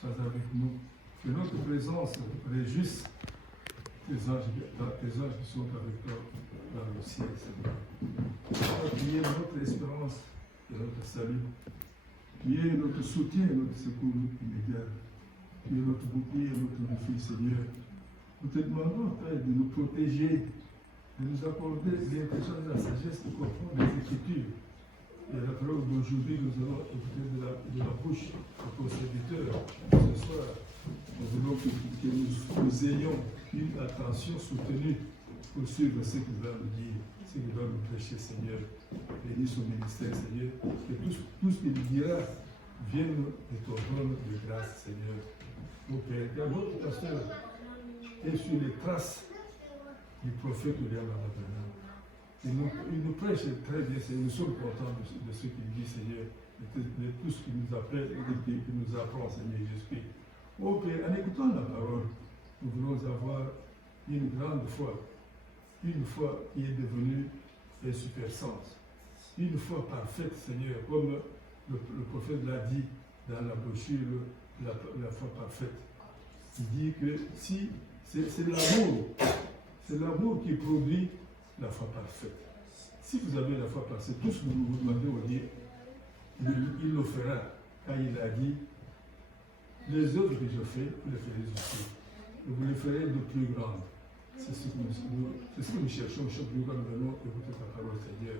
sois avec nous. Que notre présence réjouisse tes anges qui sont avec toi dans le ciel, Seigneur. Tu es notre espérance et notre salut. Tu es notre soutien et notre secours immédiat. Tu es notre bouclier et notre refuge, Seigneur. Nous te demandons, Père, de nous protéger, de nous accorder l'intelligence et la sagesse pour comprendre les Écritures. Et à la preuve d'aujourd'hui, nous allons écouter de la bouche de ton serviteur ce soir. Nous voulons que nous ayons une attention soutenue pour suivre ce qu'il va nous dire, ce qu'il va nous prêcher, Seigneur. Bénis son ministère, Seigneur. Que tout ce qu'il dira vienne de ton trône de grâce, Seigneur. Mon Père, car notre pasteur est sur les traces du prophète William Abraham. Il nous prêche très bien, Seigneur. Nous sommes contents de ce qu'il dit, Seigneur, de tout ce qu'il nous appelle et qu'il nous apprend, Seigneur Jésus-Christ. Oh Père, en écoutant la parole, nous voulons avoir une grande foi, une foi qui est devenue un super sens, une foi parfaite, Seigneur, comme le prophète l'a dit dans la brochure, la foi parfaite. Il dit que si c'est l'amour qui produit la foi parfaite. Si vous avez la foi parfaite, tout ce que vous vous demandez au Dieu, il le fera, car il a dit, les œuvres que je fais, vous les ferez aussi. Et vous les ferez de plus grandes. C'est ce que nous cherchons chaque jour quand nous venons écouter ta parole, Seigneur.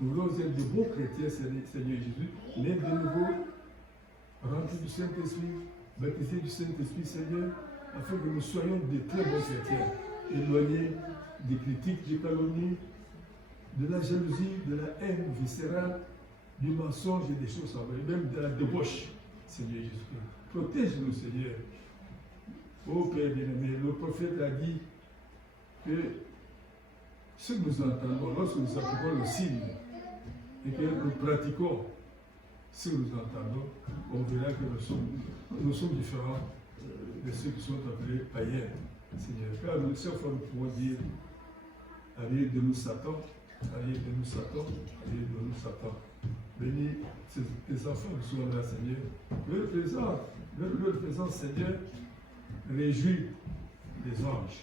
Nous voulons être de bons chrétiens, Seigneur Jésus, nés de nouveau, remplis du Saint-Esprit, baptisés du Saint-Esprit, Seigneur, afin que nous soyons de très bons chrétiens, éloignés des critiques, des calomnies, de la jalousie, de la haine viscérale, du mensonge et des choses en vrai, même de la débauche, Seigneur Jésus-Christ. Protège-nous, Seigneur. Ô Père bien-aimé, le prophète a dit que ce que nous entendons, lorsque nous appliquons le signe et que nous pratiquons ce que nous entendons, on verra que nous sommes différents de ceux qui sont appelés païens, Seigneur. Car nous, chaque fois, nous pouvons dire, allez de nous Satan, allez de nous Satan, allez de nous Satan. Bénis tes enfants qui sont là, Seigneur. Leur présence, Seigneur, réjouit les anges.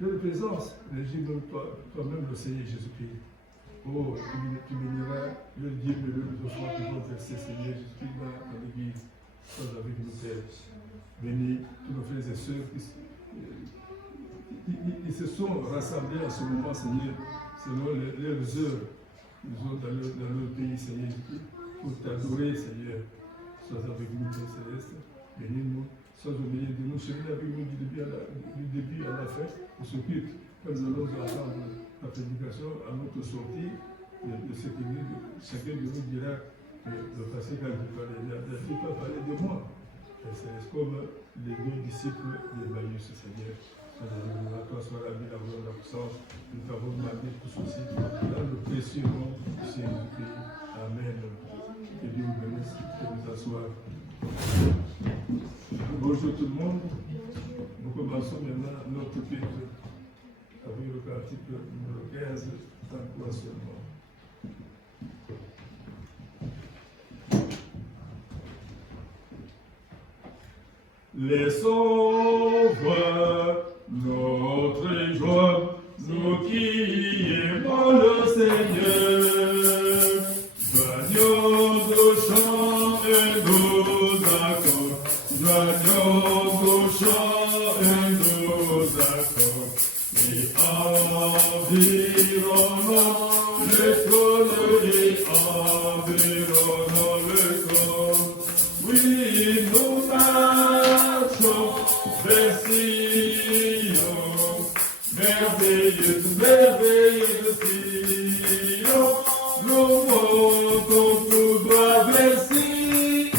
Leur présence réjouit toi-même, le Seigneur Jésus-Christ. Oh, tu béniras le Dieu de leurs enfants qui vont verser, Seigneur Jésus-Christ, dans l'église. Sois avec nous, Père. Bénis tous nos frères et sœurs qui se sont rassemblés à ce moment, Seigneur, selon leurs œuvres. Nous sommes dans leur pays, Seigneur, pour t'adorer, Seigneur. Sois avec nous, Père Céleste. Bénis-nous. Sois au milieu de nous. Sois avec nous du début à la fin de ce culte. Quand nous allons entendre la prédication à notre sortie de cette église, chacun de nous dira que le passé, quand il parlait, il n'a pas parlé de moi. Père Céleste, comme les deux disciples d'Emmaüs, Seigneur. À toi soit la vie, la gloire, la puissance. Nous t'avons demandé tout ceci dans le précieux nom du Seigneur Jésus-Christ. Amen. Que Dieu vous bénisse. Que nous asseoir. Bonjour tout le monde. Nous commençons maintenant notre culte avec le cantique numéro 15, sans quoi seulement. Laissons voir notre joie, nous qui aimons le Seigneur. Joignons nos chants et nos accords, joignons nos chants et nos accords, et environnons le trône et environnons le trône. Oui, nous marchons vers Sion, merveilleuse, merveilleuse Sion, nous montons tout droit vers Sion,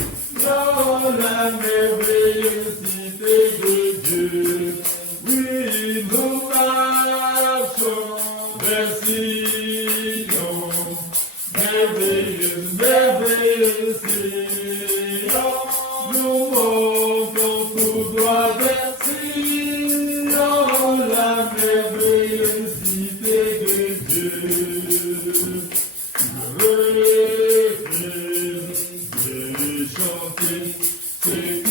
la merveilleuse cité de Dieu. Oui, nous marchons vers Sion, merveilleuse, merveilleuse Sion, nous montons tout droit vers Sion, la merveilleuse cité de Dieu. Le refrain de chanter, c'est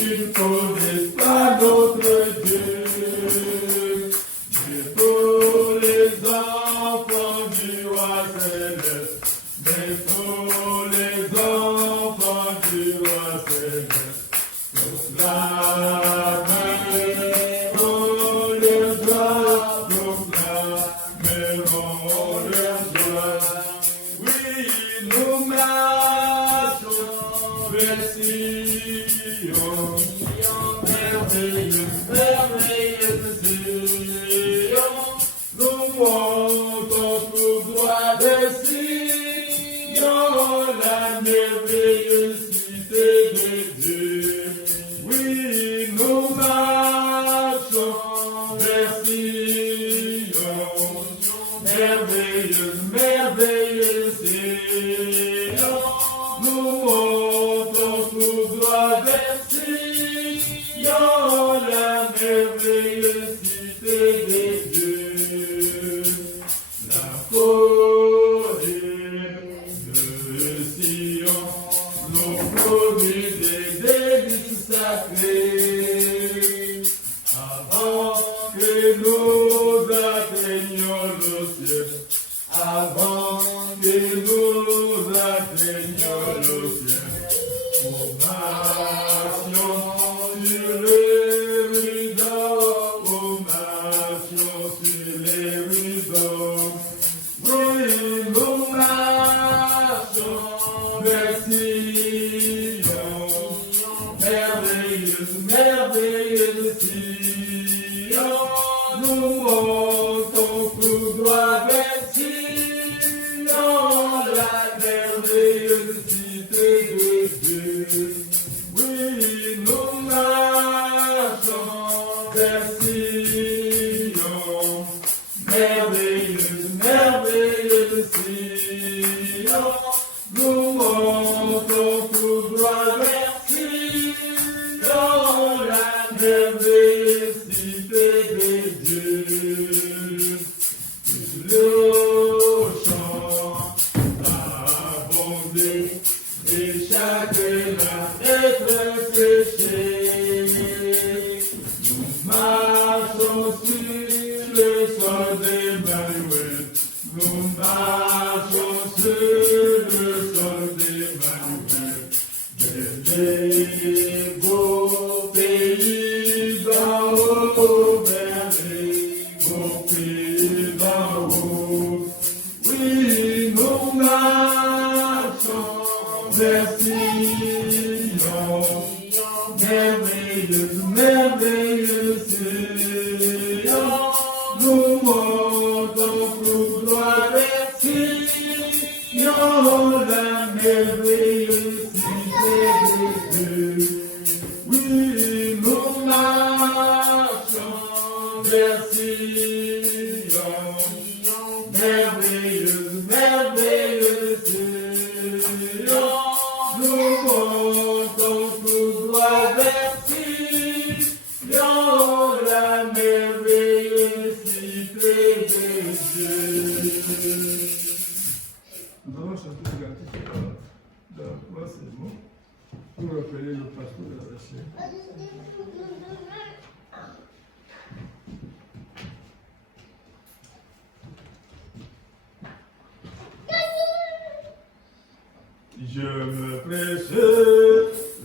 Je me prêche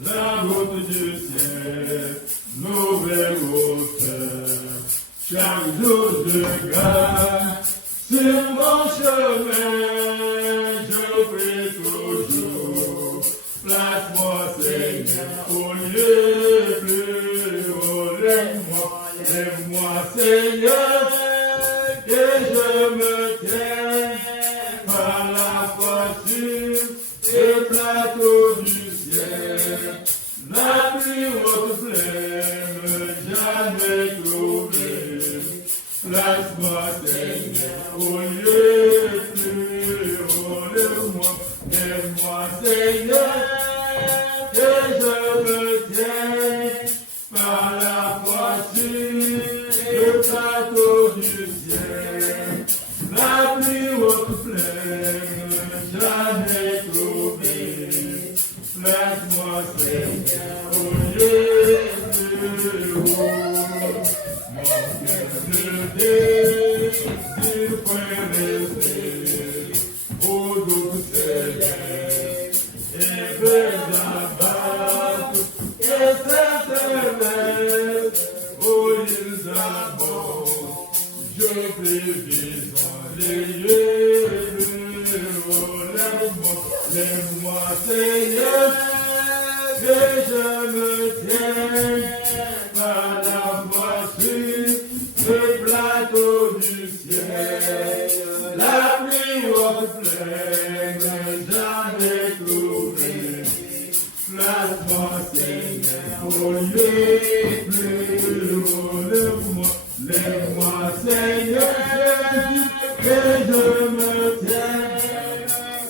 la route du ciel, nouvelle hauteur. Chaque jour je gagne sur mon chemin, je prie toujours. Place-moi Seigneur au lieu plus haut, lève-moi Seigneur, que je me tienne par la voiture. Le plateau du ciel, la plus haute plaine, jamais trouvée. Place-moi, Seigneur, au lieu plus haut de moi. Lève-moi, Seigneur, que je me tienne par la voiture. Le plateau du ciel, la plus haute plaine, jamais trouvée. Place-moi, Seigneur, au lieu plus haut. Mon cœur ne désire point rester au doux Seigneur. Et veut abattre que cette éternelle, oh, ils abondent. Je prie dans les lieux plus hauts. Lève-moi, Seigneur, que je me tiens par la voiture, le plateau du ciel, la pluie au pleine, jamais trouvé. Place-moi, Seigneur, au lieu plus haut, lève-moi, Seigneur, que je me tiens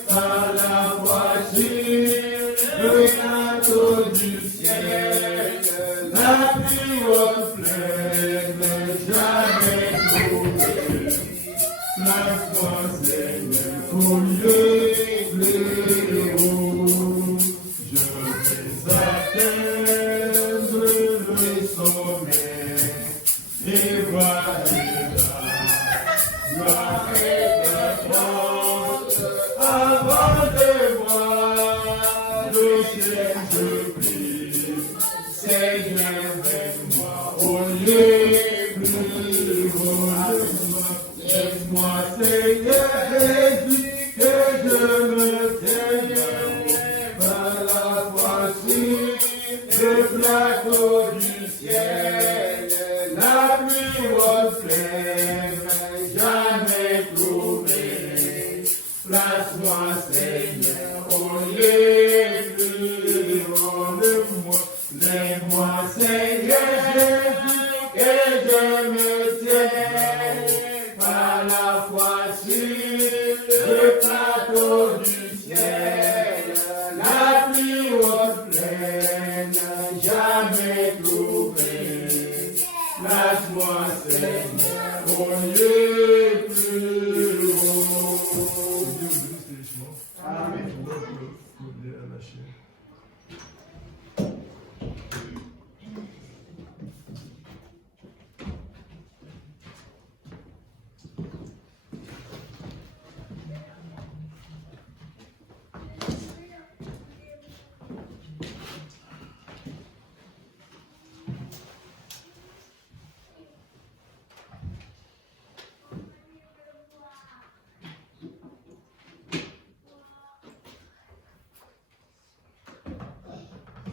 par la voiture, le plateau du ciel, la pluie au pleine, jamais trouvé. Place-moi, Seigneur, au lieu plus haut. Je vais atteindre le sommet et voir gloire et force avant de voir le ciel. Je prie, Seigneur, aide-moi au lieu plus haut. Laisse-moi, Seigneur Jésus, que je me tienne par la voiture, le plateau du ciel, la pluie au pleine, jamais trouvé. Place-moi, Seigneur, au lieu plus haut. Lève-moi, Seigneur Jésus, que je me tienne par la voiture, le plateau du ciel, la pluie au pleine, jamais trouvé. Place-moi, Seigneur, au lieu plus haut. Amen.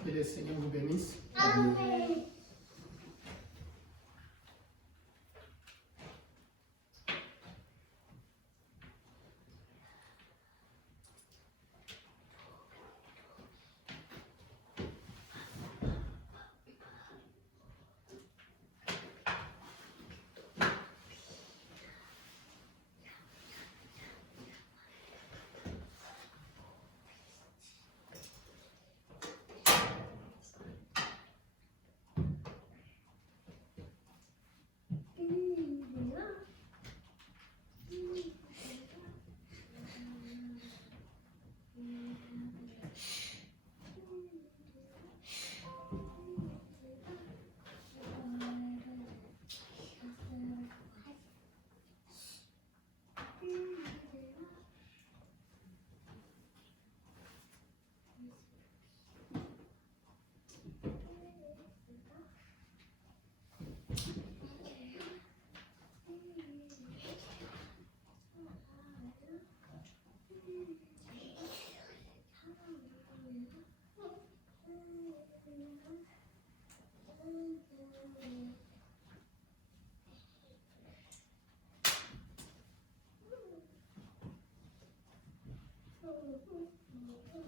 Que le Seigneur vous bénisse. Amen.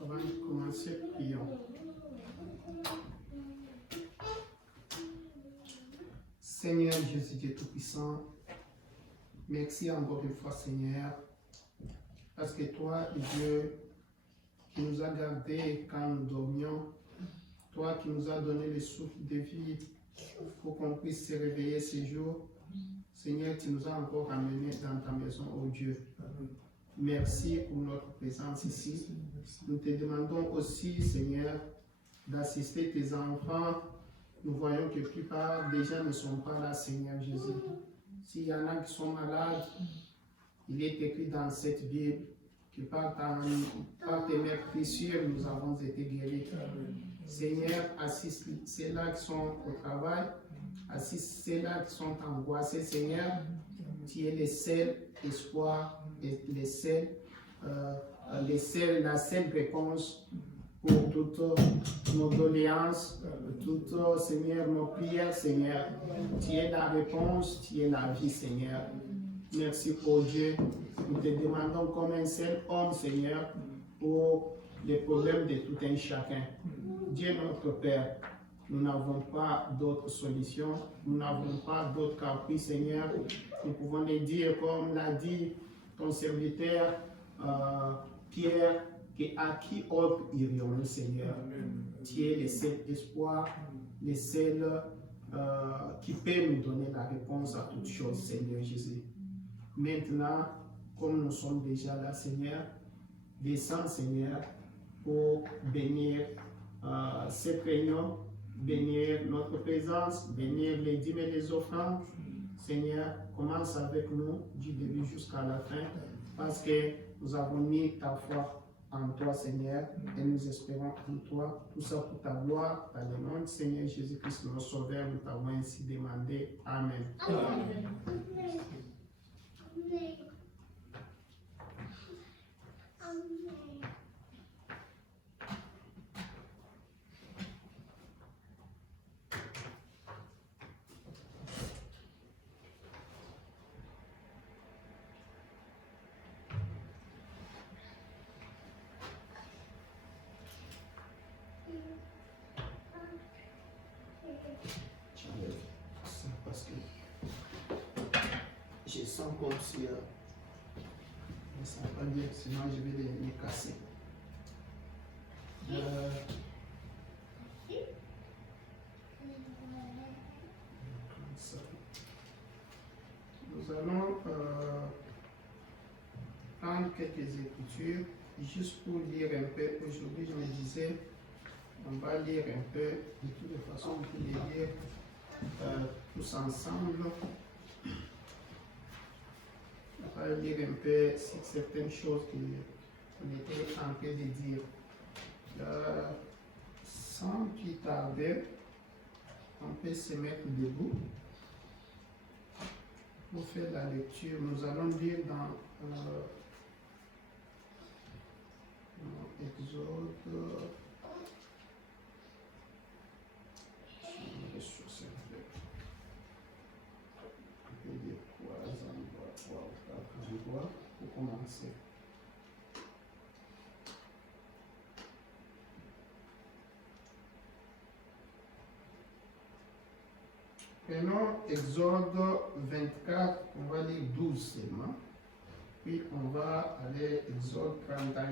Avant de commencer, prions. Seigneur Jésus Dieu Tout-Puissant, merci encore une fois, Seigneur, parce que toi, Dieu, qui nous a gardés quand nous dormions, toi qui nous as donné le souffle de vie pour qu'on puisse se réveiller ce jour, Seigneur, tu nous as encore amenés dans ta maison, oh Dieu. Merci pour notre présence ici. Nous te demandons aussi, Seigneur, d'assister tes enfants. Nous voyons que la plupart des gens ne sont pas là, Seigneur Jésus. S'il y en a qui sont malades, il est écrit dans cette Bible que par tes mères précieuses, nous avons été guéris. Seigneur, assiste ceux-là qui sont au travail, assiste ceux-là qui sont angoissés, Seigneur. Tu es le seul espoir et la seule réponse pour toutes nos doléances, toutes, Seigneur, nos prières, Seigneur. Tu es la réponse, tu es la vie, Seigneur. Merci pour Dieu. Nous te demandons comme un seul homme, Seigneur, pour les problèmes de tout un chacun. Dieu notre Père, nous n'avons pas d'autre solution, nous n'avons pas d'autre caprice, Seigneur. Nous pouvons le dire, comme l'a dit ton serviteur Pierre, à qui autre irions-nous, Seigneur? Tu es le seul espoir, le seul qui peut nous donner la réponse à toutes choses, Seigneur Jésus. Maintenant, comme nous sommes déjà là, Seigneur, descends, Seigneur, pour bénir cette réunion, bénir notre présence, bénir les dîmes et les offrandes. Seigneur, commence avec nous du début jusqu'à la fin, parce que nous avons mis ta foi en toi, Seigneur, et nous espérons en toi. Tout ça pour ta gloire, dans le nom du Seigneur Jésus-Christ, notre Sauveur, nous t'avons ainsi demandé. Amen. Amen. Parce que je sens comme si ça va pas bien, sinon je vais les casser. Nous allons prendre quelques écritures juste pour lire un peu. Aujourd'hui, je me disais, on va lire un peu. De toute façon, on peut les lire tous ensemble. On va lire un peu sur certaines choses qu'on était en train de dire. Sans plus tarder, on peut se mettre debout pour faire la lecture. Nous allons lire dans Exode. Pour commencer. Prenons Exode 24, on va lire 12 seulement. Puis on va aller Exode 31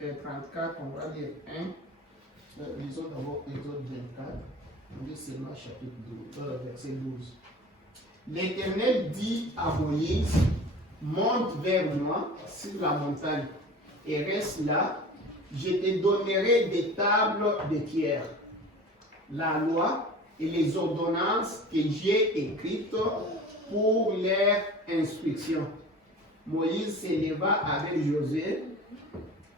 et 34, on va lire 1. Lisons d'abord Exode 24, on lit seulement chapitre 12, verset 12. L'Éternel dit à Moïse, monte vers moi sur la montagne et reste là, je te donnerai des tables de pierre, la loi et les ordonnances que j'ai écrites pour leur instruction. Moïse s'éleva avec Josué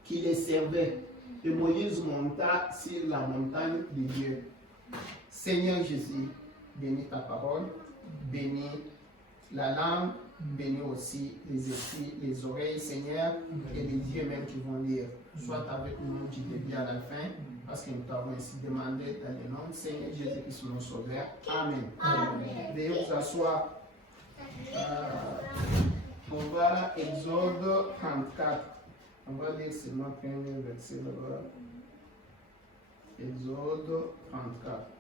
qui les servait et Moïse monta sur la montagne de Dieu. Seigneur Jésus, bénis ta parole, bénis la langue, bénis aussi les esprits, les oreilles, Seigneur, et les yeux même qui vont lire. Sois avec nous du début à la fin, parce que nous t'avons ainsi demandé dans le nom du Seigneur Jésus-Christ, notre Sauveur. Amen. Veuillez vous asseoir. On va à Exode 34. On va lire seulement le premier verset là-bas. Exode 34.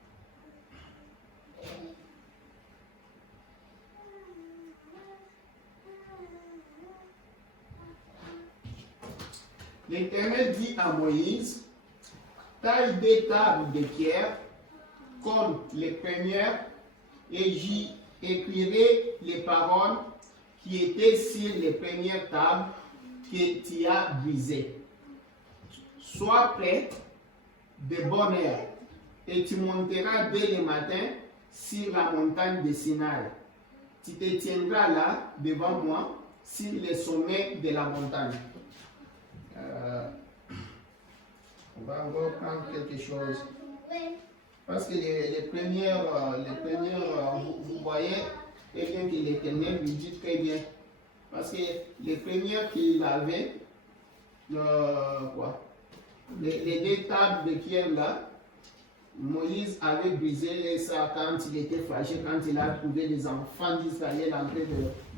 L'Éternel dit à Moïse, taille des tables de pierre comme les premières, et j'y écrirai les paroles qui étaient sur les premières tables que tu as brisées. Sois prêt de bonne heure, et tu monteras dès le matin sur la montagne de Sinaï. Tu te tiendras là devant moi sur le sommet de la montagne. On va encore prendre quelque chose. Parce que les premières, vous voyez, et bien que l'Éternel lui dit très bien. Parce que les premières qu'il avait, les deux tables de pierre là, Moïse avait brisé ça quand il était fâché, quand il a trouvé les enfants d'Israël en train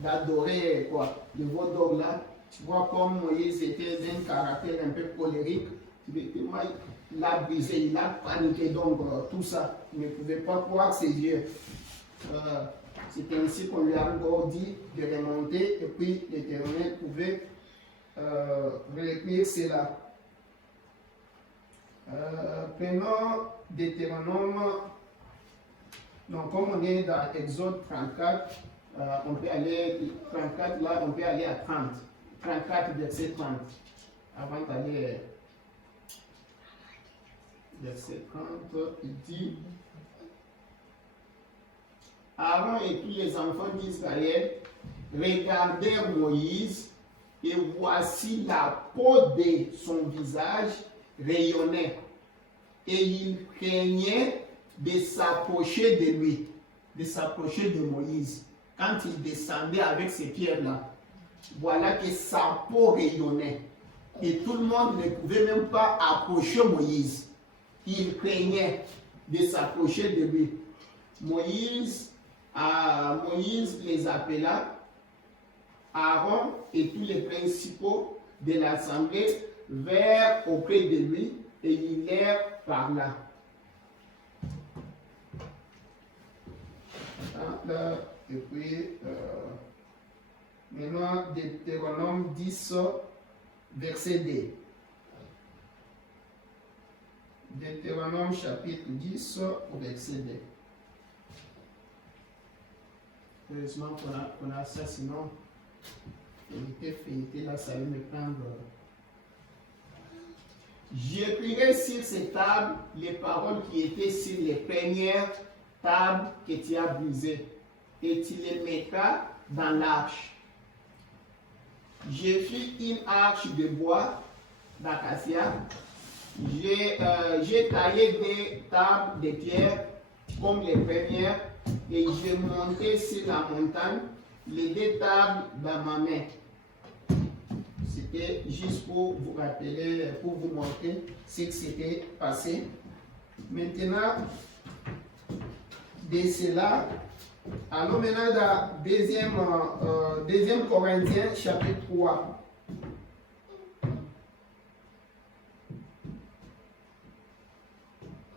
d'adorer le veau d'or là. Tu vois comme Moïse était d'un caractère un peu colérique, il a brisé, il a paniqué, donc tout ça, il ne pouvait pas croire ses yeux. C'est ainsi qu'on lui a encore dit de remonter et puis l'Éternel pouvait recueillir cela. Prenons Deutéronome, donc comme on est dans Exode 34, on peut aller 34 là, on peut aller à 30, 34 verset 30, avant d'aller verset 30, il dit Aaron et tous les enfants d'Israël regardèrent Moïse et voici la peau de son visage rayonnait et il craignait de s'approcher de lui, de s'approcher de Moïse. Quand il descendait avec ces pierres-là, voilà que sa peau rayonnait et tout le monde ne pouvait même pas approcher Moïse. Il craignait de s'approcher de lui. Moïse les appela, Aaron et tous les principaux de l'assemblée vinrent auprès de lui et il leur parla. Et puis, maintenant, Deutéronome 10, verset 2. Deutéronome chapitre 10, verset 2. Heureusement qu'on a ça, sinon, feuilleté là, ça allait me prendre. J'écrirai sur ces tables les paroles qui étaient sur les premières tables que tu as brisées, et tu les mettras dans l'arche. J'ai fait une arche de bois d'acacia. J'ai taillé des tables de pierre comme les premières, et j'ai monté sur la montagne les deux tables dans ma main. C'était juste pour vous rappeler, pour vous montrer ce qui s'était passé. Maintenant, de cela, allons maintenant dans 2 Corinthiens chapitre 3.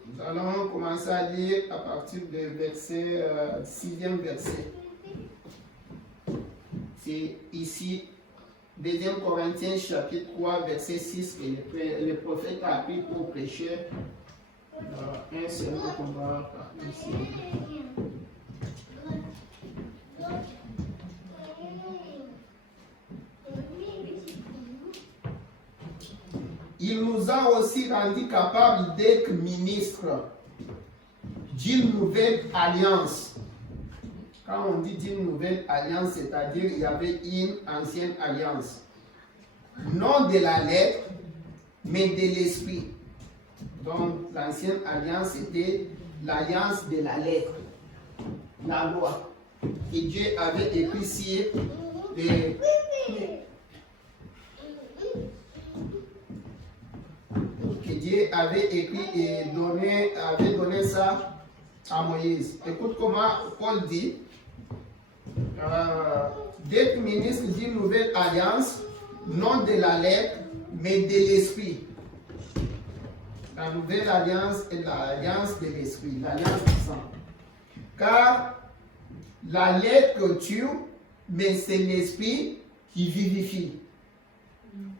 Nous allons commencer à lire à partir du verset 6e verset. C'est ici 2 Corinthiens chapitre 3 verset 6 que le prophète a pris pour prêcher un sermon qu'on va parler ici. Il nous a aussi rendu capables d'être ministres d'une nouvelle alliance. Quand on dit d'une nouvelle alliance, c'est-à-dire il y avait une ancienne alliance. Non de la lettre, mais de l'esprit. Donc l'ancienne alliance était l'alliance de la lettre, la loi. Et Dieu avait écrit sur les... que Dieu avait écrit et avait donné ça à Moïse. Écoute comment Paul dit, d'être ministre d'une nouvelle alliance, non de la lettre, mais de l'esprit. La nouvelle alliance est l'alliance de l'esprit, l'alliance du sang. Car la lettre tue, mais c'est l'esprit qui vivifie.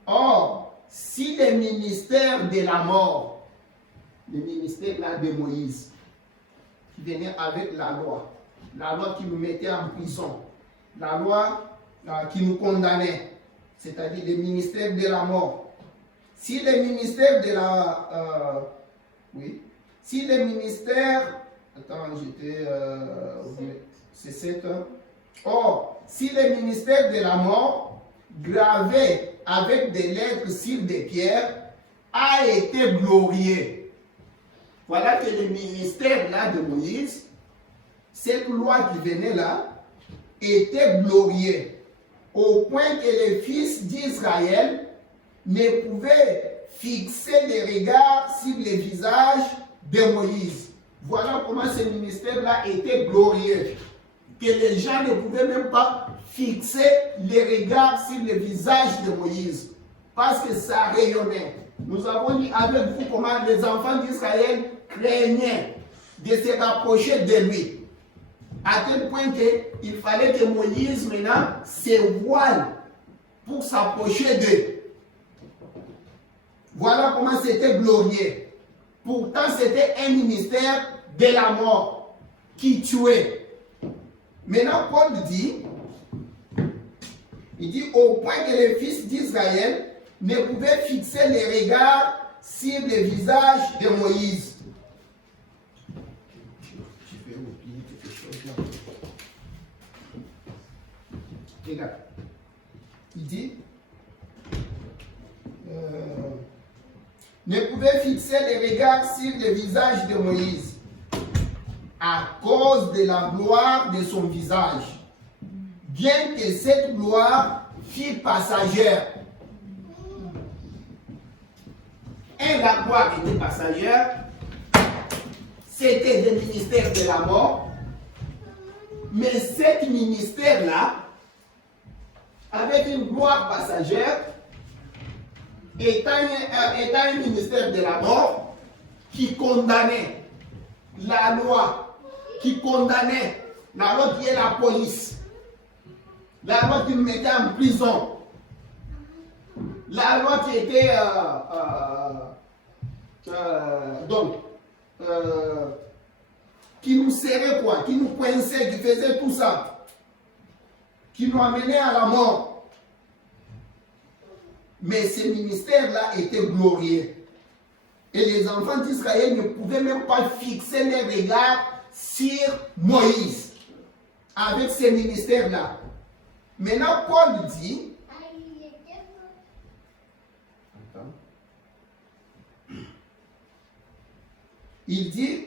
Or, si le ministère de la mort, le ministère là de Moïse, qui venait avec la loi qui nous mettait en prison, la loi qui nous condamnait, c'est-à-dire le ministère de la mort. Si le ministère de la... si le ministère... Attends, j'étais... c'est 7 heures. Or, si le ministère de la mort, gravé avec des lettres sur des pierres, a été glorieux. Voilà que le ministère là de Moïse, cette loi qui venait là, était glorieux. Au point que les fils d'Israël ne pouvaient fixer les regards sur le visage de Moïse. Voilà comment ce ministère-là était glorieux. Que les gens ne pouvaient même pas fixer les regards sur le visage de Moïse. Parce que ça rayonnait. Nous avons dit avec vous comment les enfants d'Israël craignaient de se rapprocher de lui. À tel point qu'il fallait que Moïse maintenant se voile pour s'approcher d'eux. Voilà comment c'était glorieux. Pourtant, c'était un ministère de la mort qui tuait. Maintenant, Paul dit, il dit au point que les fils d'Israël ne pouvaient fixer les regards sur le visage de Moïse. Je vais oublier quelque chose là. Regarde. Il dit, ne pouvait fixer les regards sur le visage de Moïse à cause de la gloire de son visage, bien que cette gloire fût passagère. Et la gloire était passagère, c'était le ministère de la mort, mais cet ministère-là, avec une gloire passagère, étant un ministère de la mort qui condamnait la loi, qui condamnait la loi qui est la police, la loi qui mettait en prison, la loi qui était qui nous serrait quoi, qui nous coinçait, qui faisait tout ça, qui nous amenait à la mort. Mais ce ministère-là était glorieux. Et les enfants d'Israël ne pouvaient même pas fixer les regards sur Moïse avec ce ministère-là. Maintenant, Paul dit, il dit,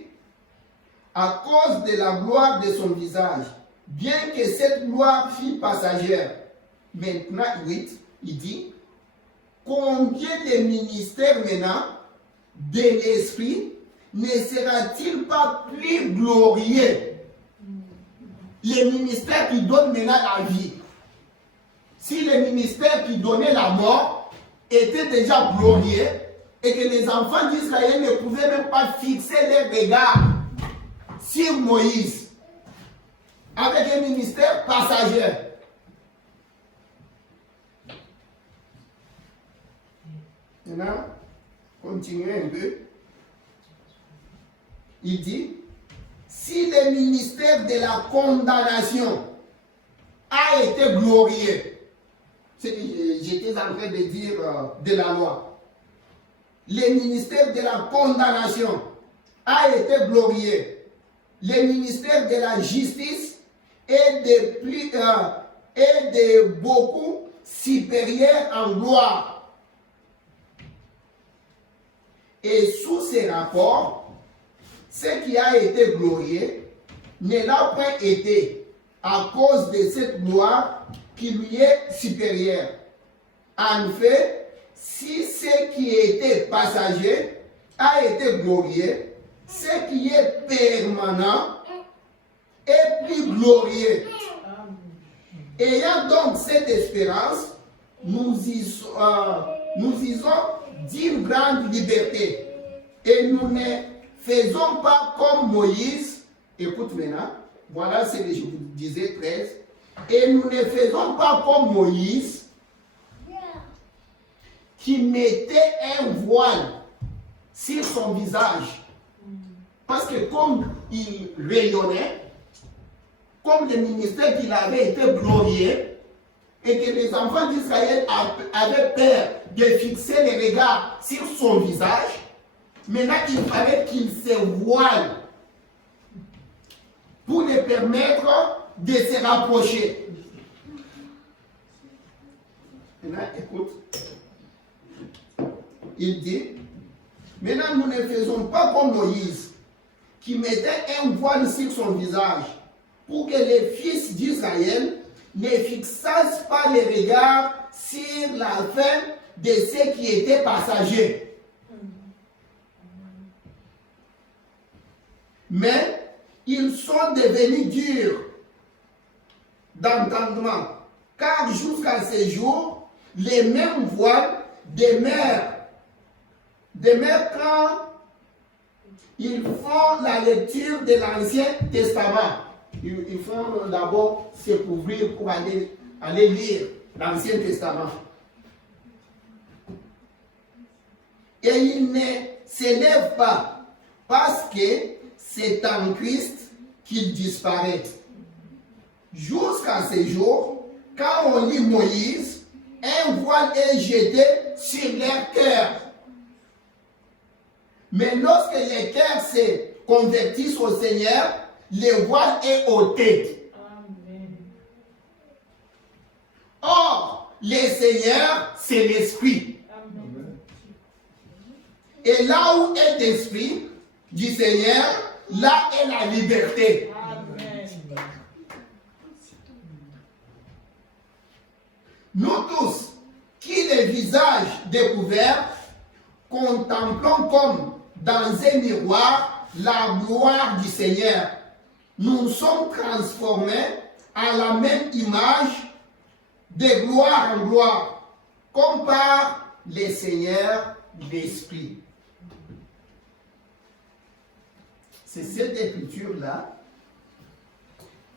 à cause de la gloire de son visage, bien que cette gloire fût passagère. Maintenant, 8, il dit, combien de ministères maintenant de l'esprit ne sera-t-il pas plus glorieux? Les ministères qui donnent maintenant la vie. Si les ministères qui donnaient la mort étaient déjà glorieux et que les enfants d'Israël ne pouvaient même pas fixer les regards sur Moïse avec un ministère passager. Maintenant, continuez un peu. Il dit, si le ministère de la condamnation a été glorieux, c'est que j'étais en train de dire de la loi, le ministère de la condamnation a été glorieux, le ministère de la justice est de beaucoup supérieur en gloire. Et sous ces rapports, ce qui a été glorieux ne l'a point été à cause de cette gloire qui lui est supérieure. En fait, si ce qui était passager a été glorieux, ce qui est permanent est plus glorieux. Ayant donc cette espérance, nous disons d'une grande liberté. Et nous ne faisons pas comme Moïse. Écoute maintenant, voilà ce que je vous disais 13. Et nous ne faisons pas comme Moïse qui mettait un voile sur son visage. Parce que comme il rayonnait, comme le ministère qu'il avait été glorieux, et que les enfants d'Israël avaient peur de fixer les regards sur son visage, maintenant il fallait qu'il se voile pour les permettre de se rapprocher. Maintenant, écoute. Il dit, maintenant nous ne faisons pas comme Moïse, qui mettait un voile sur son visage, pour que les fils d'Israël ne fixassent pas les regards sur la fin de ceux qui étaient passagers. Mais ils sont devenus durs d'entendement, car jusqu'à ce jour, les mêmes voiles demeurent quand ils font la lecture de l'Ancien Testament. Ils font d'abord se couvrir pour aller lire l'Ancien Testament. Et ils ne s'élèvent pas parce que c'est en Christ qu'ils disparaissent. Jusqu'à ce jour, quand on lit Moïse, un voile est jeté sur leur cœur. Mais lorsque les cœurs se convertissent au Seigneur, le voile est ôté. Amen. Or, le Seigneur, c'est l'Esprit. Amen. Et là où est l'Esprit du Seigneur, là est la liberté. Amen. Nous tous, qui les visages découverts, contemplons comme dans un miroir la gloire du Seigneur, nous sommes transformés à la même image de gloire en gloire, comme par le Seigneur l'Esprit. C'est cette écriture-là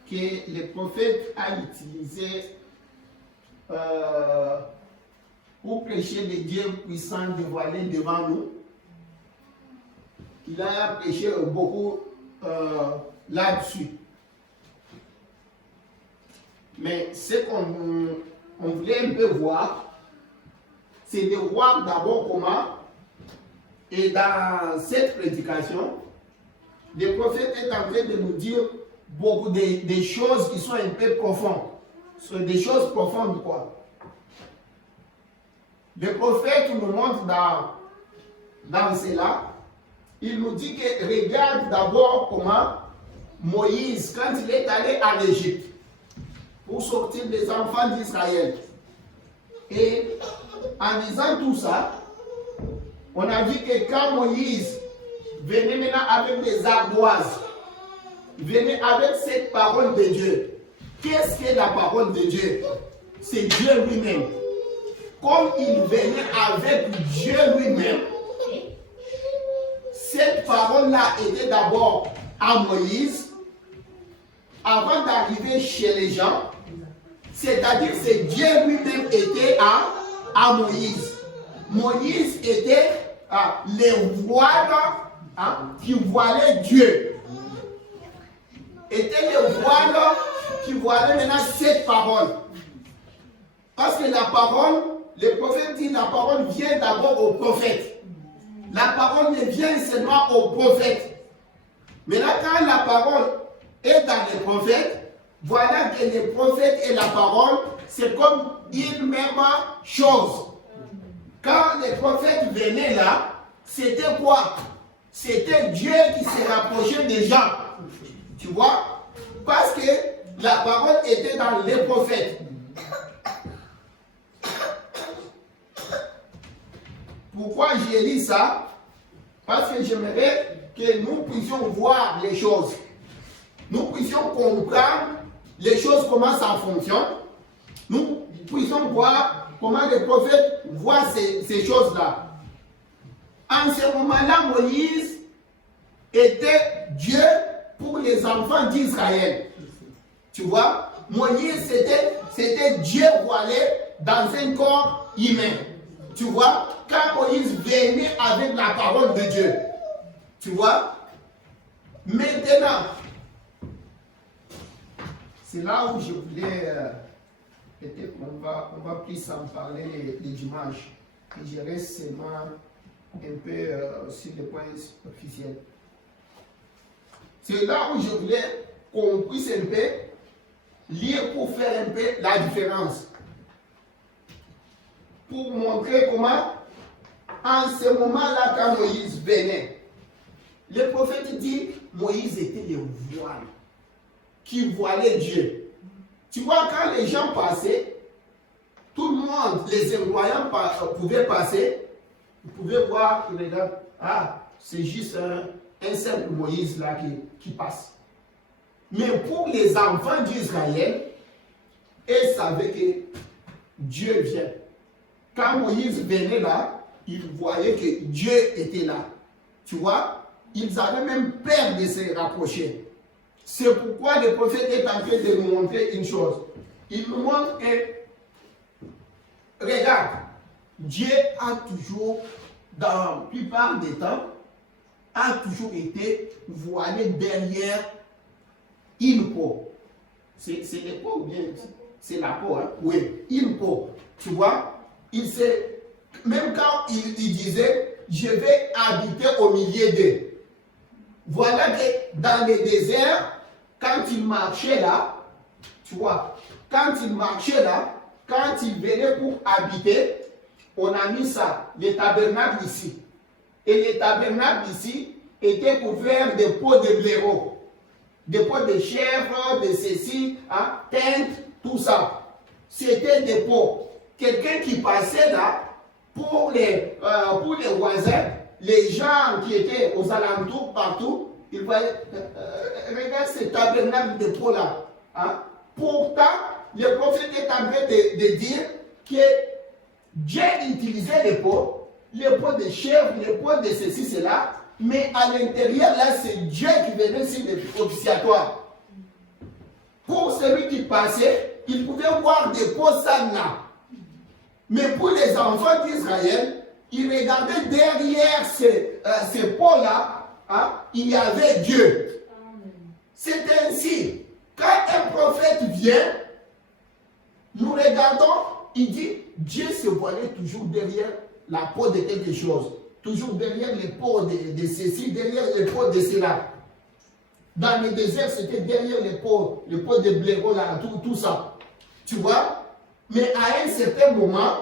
que le prophète a utilisée pour prêcher le Dieu puissant dévoilé devant nous. Il a prêché beaucoup là-dessus. Mais ce qu'on voulait un peu voir, c'est de voir d'abord comment, et dans cette prédication, le prophète est en train de nous dire beaucoup des choses qui sont un peu profondes. Des choses profondes, quoi. Le prophète nous montre dans cela, il nous dit que regarde d'abord comment Moïse, quand il est allé en Égypte pour sortir des enfants d'Israël, et en disant tout ça, on a vu que quand Moïse venait maintenant avec des ardoises, venait avec cette parole de Dieu. Qu'est-ce que la parole de Dieu? C'est Dieu lui-même. Comme il venait avec Dieu lui-même, cette parole-là était d'abord à Moïse, avant d'arriver chez les gens, c'est-à-dire que c'est Dieu lui-même était à Moïse. Moïse était les voiles qui voilaient Dieu. Était les voiles qui voilaient maintenant cette parole. Parce que la parole, le prophète dit, la parole vient d'abord au prophète. La parole ne vient seulement au prophète. Mais là, quand la parole est dans les prophètes, voilà que les prophètes et la parole, c'est comme une même chose. Quand les prophètes venaient là, c'était quoi? C'était Dieu qui se rapprochait des gens. Tu vois? Parce que la parole était dans les prophètes. Pourquoi j'ai lu ça? Parce que j'aimerais que nous puissions voir les choses. Nous puissions comprendre les choses, comment ça fonctionne. Nous puissions voir comment les prophètes voient ces choses-là. En ce moment-là, Moïse était Dieu pour les enfants d'Israël. Tu vois? Moïse, c'était Dieu voilé dans un corps humain. Tu vois? Quand Moïse venait avec la parole de Dieu. Tu vois? Maintenant, c'est là où je voulais, peut-être on va plus en parler les dimanches. Et je reste seulement un peu sur les points officiels. C'est là où je voulais qu'on puisse un peu lire pour faire un peu la différence. Pour montrer comment, en ce moment-là, quand Moïse venait, le prophète dit, Moïse était le voile qui voilait Dieu. Tu vois, quand les gens passaient, tout le monde, les incroyants pouvaient passer. Vous pouvez voir, ils regardent, ah, c'est juste un simple Moïse là qui passe. Mais pour les enfants d'Israël, ils savaient que Dieu vient. Quand Moïse venait là, ils voyaient que Dieu était là. Tu vois, ils avaient même peur de se rapprocher. C'est pourquoi le prophète est en train de nous montrer une chose. Il nous montre que, regarde, Dieu a toujours, dans la plupart des temps, a toujours été voilé derrière une peau. C'est les peaux ou bien c'est la peau, hein? Oui, une peau. Tu vois, même quand il disait, je vais habiter au milieu d'eux. Voilà que dans le désert, quand il marchait là, tu vois, quand il marchait là, quand il venait pour habiter, on a mis ça, le tabernacle ici. Et le tabernacle ici était couvert de peaux de blaireau, de peaux de chèvre, de ceci, hein, teinte, tout ça. C'était des peaux. Quelqu'un qui passait là, pour les voisins, les gens qui étaient aux alentours, partout, ils voyaient, regarde ce tabernacle de peau là. Hein. Pourtant, le prophète est en train de dire que Dieu utilisait les peaux de chèvre, les peaux de ceci, cela, mais à l'intérieur, là, c'est Dieu qui venait sur le propitiatoire. Pour celui qui passait, il pouvait voir des peaux sales là. Mais pour les enfants d'Israël, ils regardaient derrière ces peaux-là, hein, il y avait Dieu. C'est ainsi, quand un prophète vient, nous regardons, il dit, Dieu se voilait toujours derrière la peau de quelque chose, toujours derrière les peaux de ceci, derrière les peaux de cela. Dans le désert, c'était derrière les peaux de blaireau, là, tout ça. Tu vois? Mais à un certain moment,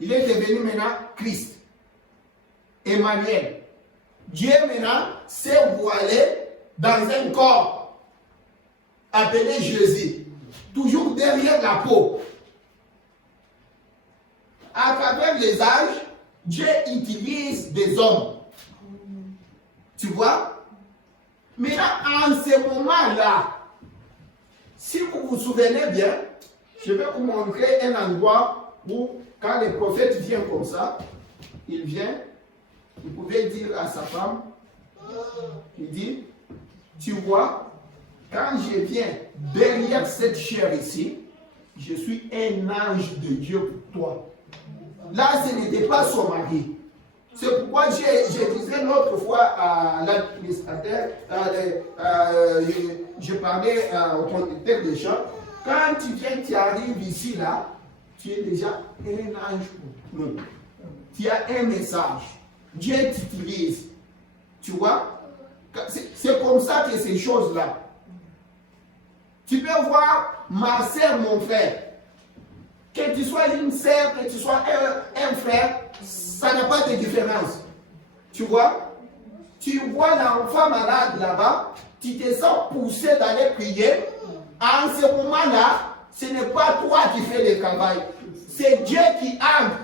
il est devenu maintenant Christ, Emmanuel. Dieu maintenant s'est voilé dans un corps appelé Jésus, toujours derrière la peau. À travers les âges, Dieu utilise des hommes. Tu vois? Maintenant, en ce moment-là, si vous vous souvenez bien, je vais vous montrer un endroit où, quand le prophète vient comme ça, il vient, il pouvait dire à sa femme, il dit, tu vois, quand je viens derrière cette chair ici, je suis un ange de Dieu pour toi. Là, ce n'était pas son mari. C'est pourquoi je disais l'autre fois à l'administrateur, je parlais au conducteur des champs, quand tu viens, tu arrives ici, là, tu es déjà un ange pour nous. Tu as un message. Dieu t'utilise. Tu vois? C'est comme ça que ces choses-là. Tu peux voir ma soeur, mon frère. Que tu sois une sœur, que tu sois un frère, ça n'a pas de différence. Tu vois? Tu vois l'enfant malade là-bas, tu te sens poussé d'aller prier. En ce moment-là, ce n'est pas toi qui fais le travail. C'est Dieu qui entre.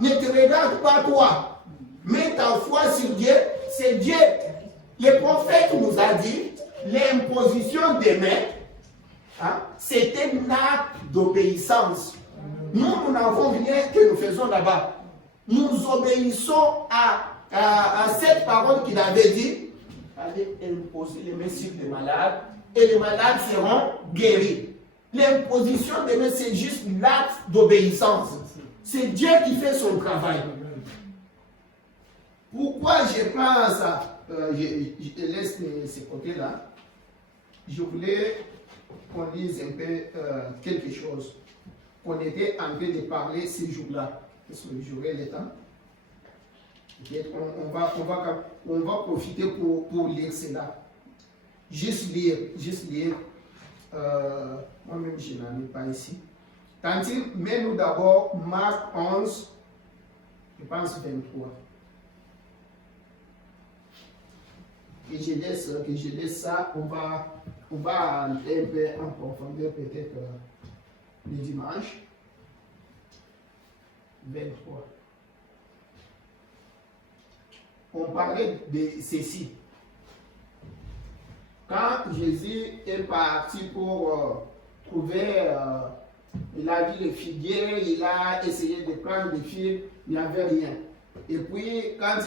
Ne te regarde pas toi. Mets ta foi sur Dieu. C'est Dieu. Le prophète nous a dit, l'imposition des mains, hein, c'est un acte d'obéissance. Nous n'avons rien que nous faisons là-bas. Nous obéissons à cette parole qu'il avait dit. Allez imposer les mains sur les malades et les malades seront guéris. L'imposition des mains, c'est juste l'acte d'obéissance. C'est Dieu qui fait son travail. Pourquoi je prends ça? Je laisse ces côtés-là. Je voulais qu'on dise un peu quelque chose qu'on était en train de parler ces jours-là. Parce que j'aurai le temps. On va profiter pour lire cela. Juste lire. Moi-même, je n'en ai pas ici. Tantine, mets-nous d'abord Marc 11, je pense 23. Et je laisse ça, on va entrer un peu en profondeur peut-être le dimanche 23. On parlait de ceci. Quand Jésus est parti pour trouver, il a vu les figuiers, il a essayé de prendre des figues, il n'y avait rien. Et puis, quand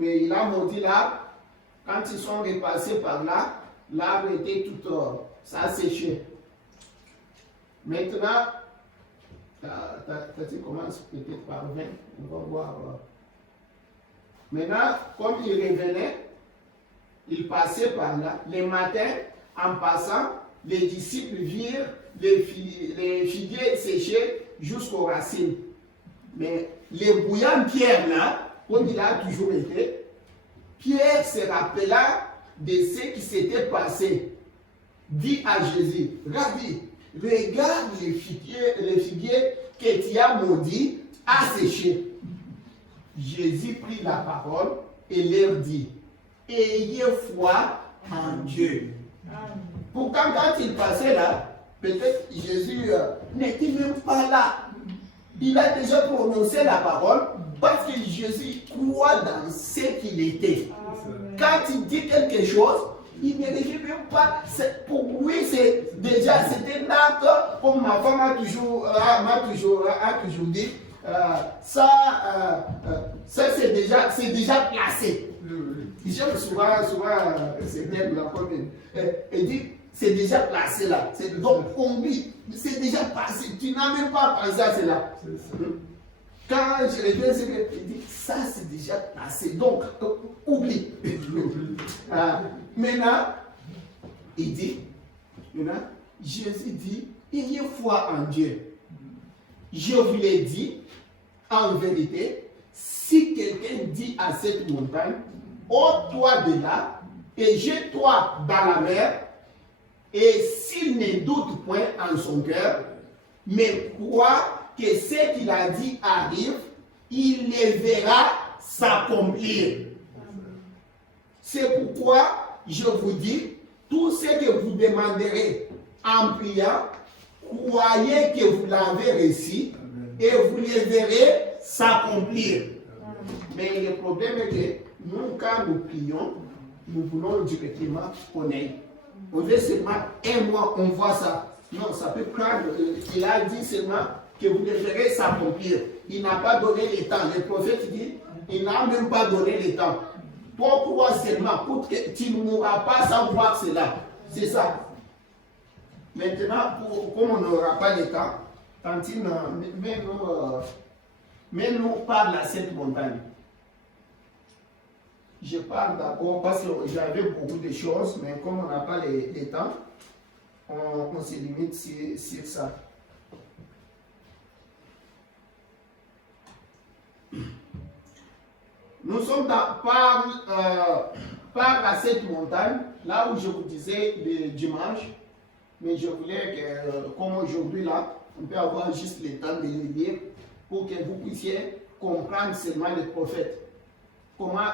il a maudit l'arbre, quand ils sont repassés par là, l'arbre était tout ça a séché. Maintenant, tu commences peut-être par 20, on va voir. Maintenant, comme il revenait, il passait par là. Les matins, en passant, les disciples virent les figuiers séchés jusqu'aux racines. Mais les bouillants Pierre là, comme il a toujours été, Pierre se rappela de ce qui s'était passé. Dit à Jésus, Rabbi, regarde les figuiers que tu as maudits à sécher. Jésus prit la parole et leur dit, ayez foi en Dieu. Pourtant, quand il passait là, peut-être Jésus n'était même pas là. Il a déjà prononcé la parole parce que Jésus croit dans ce qu'il était. Quand il dit quelque chose, il ne réfléchit même pas. Pour lui, c'était un acte, comme ma femme a toujours dit, ça c'est déjà placé. J'aime souvent ces termes-là comme il dit, c'est déjà placé là. Donc on dit, c'est déjà passé. Tu n'as même pas pensé à cela. Quand je reviens, il dit, ça c'est déjà passé. Donc, oublie. Maintenant, il dit, Jésus dit, ayez foi en Dieu. Je vous l'ai dit, en vérité, si quelqu'un dit à cette montagne, ôte-toi de là et jette-toi dans la mer, et s'il ne doute point en son cœur, mais croit que ce qu'il a dit arrive, il le verra s'accomplir. C'est pourquoi je vous dis, tout ce que vous demanderez en priant, croyez que vous l'avez reçu et vous le verrez s'accomplir. Mais le problème est que nous, quand nous prions, nous voulons directement connaître. On veut seulement un mois, on voit ça. Non, ça peut prendre. Il a dit seulement que vous le verrez s'accomplir. Il n'a pas donné le temps. Le prophète dit, il n'a même pas donné le temps. Pourquoi seulement pour que tu ne mourras pas sans voir cela. C'est ça. Maintenant, comme on n'aura pas le temps, Tantine, mets-nous par la Sainte Montagne. Je parle d'abord parce que j'avais beaucoup de choses, mais comme on n'a pas le temps, on se limite sur ça. Nous sommes par la Sainte Montagne, là où je vous disais le dimanche, mais je voulais que, comme aujourd'hui là, on peut avoir juste le temps de le lire pour que vous puissiez comprendre seulement les prophètes. Comment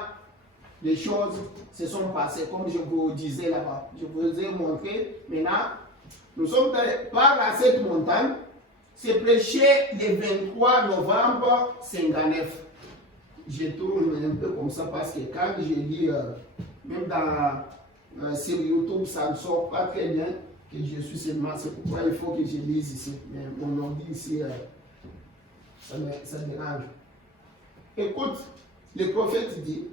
les choses se sont passées, comme je vous disais là-bas. Je vous ai montré. Maintenant, nous sommes par la Sainte Montagne. C'est prêché le 23 novembre 59. Je tourne un peu comme ça parce que quand je lis, même sur YouTube, ça ne sort pas très bien que je suis seulement. C'est pourquoi il faut que je lise ici. Mais mon ordi ici, ça dérange. Écoute, le prophète dit,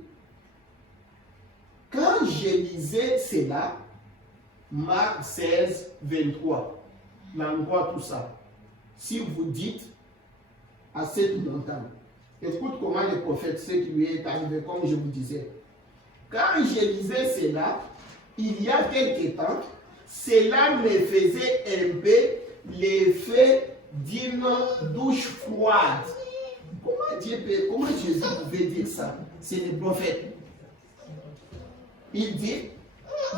quand je lisais cela, Marc 16, 23, l'endroit tout ça, si vous dites à cette montagne, écoute comment le prophète, ce qui lui est arrivé, comme je vous disais. Quand je lisais cela, il y a quelque temps, cela me faisait un peu l'effet d'une douche froide. Comment Jésus pouvait dire ça? C'est le prophète. Il dit,